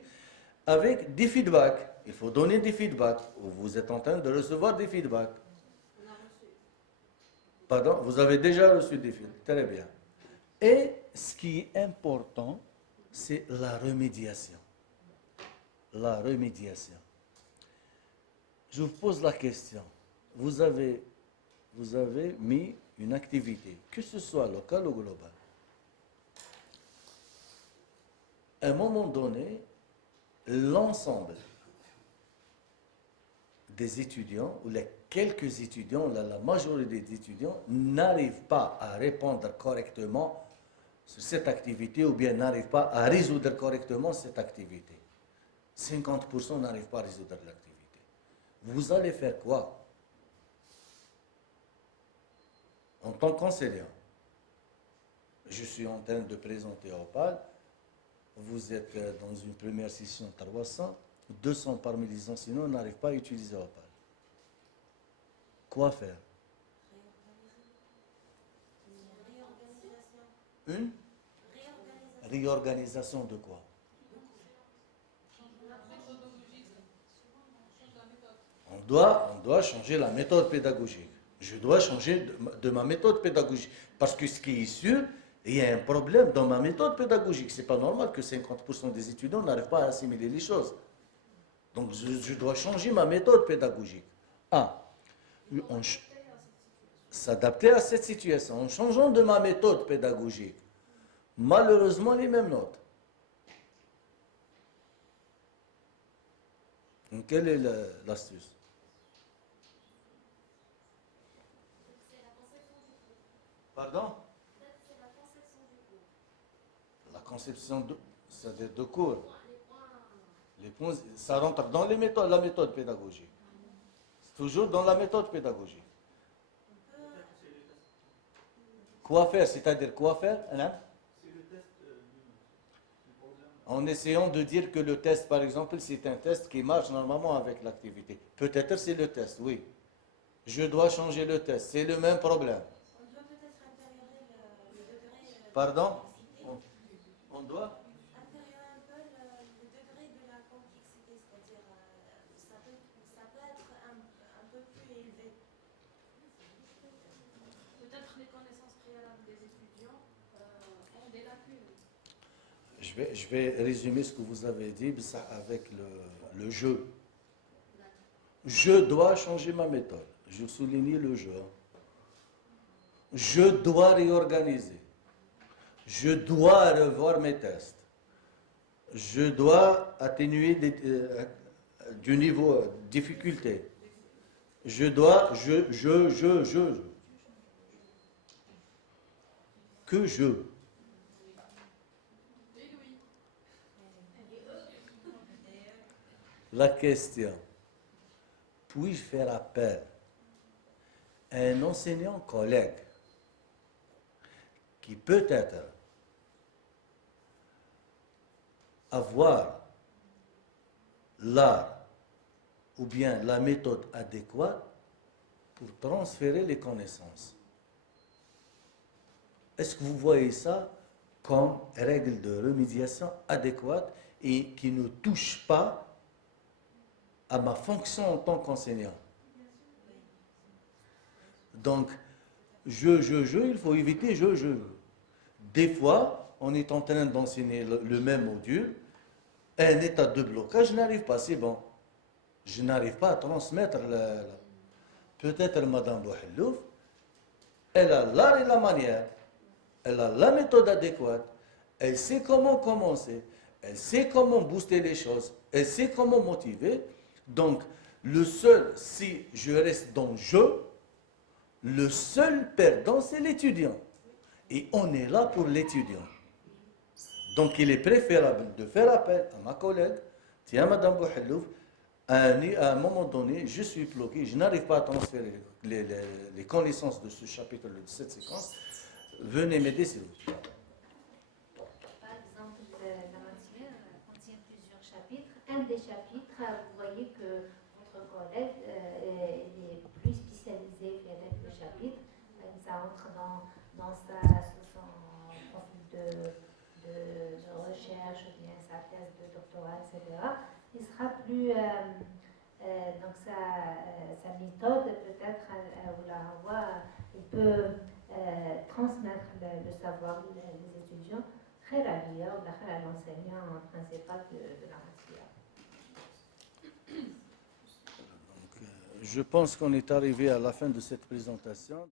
avec des feedbacks. Il faut donner des feedbacks. Vous êtes en train de recevoir des feedbacks. Pardon, vous avez déjà reçu des feedbacks. Très bien. Et ce qui est important, c'est la remédiation. La remédiation. Je vous pose la question. Vous avez mis une activité, que ce soit locale ou globale. À un moment donné, l'ensemble des étudiants, ou les quelques étudiants, la majorité des étudiants, n'arrivent pas à répondre correctement sur cette activité ou bien n'arrivent pas à résoudre correctement cette activité. 50% n'arrivent pas à résoudre l'activité. Vous allez faire quoi? En tant qu'enseignant, je suis en train de présenter Opal. Vous êtes dans une première session 300, 200 parmi les enseignants n'arrivent pas à utiliser Opal. Quoi faire? Une réorganisation de quoi? On doit changer la méthode pédagogique. Je dois changer de ma méthode pédagogique. Parce que ce qui est sûr, il y a un problème dans ma méthode pédagogique. Ce n'est pas normal que 50% des étudiants n'arrivent pas à assimiler les choses. Donc, je dois changer ma méthode pédagogique. S'adapter à cette situation. En changeant de ma méthode pédagogique, malheureusement, les mêmes notes. Donc, quelle est l'astuce? Pardon? La conception c'est-à-dire de cours. Les points, ça rentre dans la méthode pédagogique. C'est toujours dans la méthode pédagogique. Quoi faire? C'est-à-dire quoi faire? En essayant de dire que le test, par exemple, c'est un test qui marche normalement avec l'activité. Peut-être c'est le test, oui. Je dois changer le test. C'est le même problème. On doit peut-être intériorer le degré. Pardon? On doit? Intériorer un peu le degré de la complexité, c'est-à-dire ça peut être un peu plus élevé. Peut-être les connaissances préalables des étudiants ont des lacunes. Je vais résumer ce que vous avez dit ça avec le jeu. Je dois changer ma méthode. Je souligne le jeu. Je dois réorganiser. Je dois revoir mes tests. Je dois atténuer du niveau de difficulté. Je dois, Que je. La question, puis-je faire appel à un enseignant collègue qui peut-être avoir l'art ou bien la méthode adéquate pour transférer les connaissances. Est-ce que vous voyez ça comme règle de remédiation adéquate et qui ne touche pas à ma fonction en tant qu'enseignant? Donc, il faut éviter je. Des fois, on est en train d'enseigner le même module, un état de blocage, je n'arrive pas, c'est bon. Je n'arrive pas à transmettre peut-être Madame Bouhellouf, elle a l'art et la manière, elle a la méthode adéquate, elle sait comment commencer, elle sait comment booster les choses, elle sait comment motiver. Donc, si je reste dans le seul perdant, c'est l'étudiant. Et on est là pour l'étudiant. Donc, il est préférable de faire appel à ma collègue, tiens, Madame Bouhellouf, à un moment donné, je suis bloqué, je n'arrive pas à transférer les connaissances de ce chapitre, de cette séquence. Venez m'aider, s'il vous plaît. Par exemple, la matière contient plusieurs chapitres. Un des chapitres, vous voyez que votre collègue est plus spécialisé avec le chapitre. Ça entre dans son profil de recherche, ou bien sa thèse de doctorat, etc. Il sera plus... donc sa méthode, peut-être, vous la revoir, il peut transmettre le savoir des étudiants très à l'enseignant principal de la matière. Donc, je pense qu'on est arrivé à la fin de cette présentation.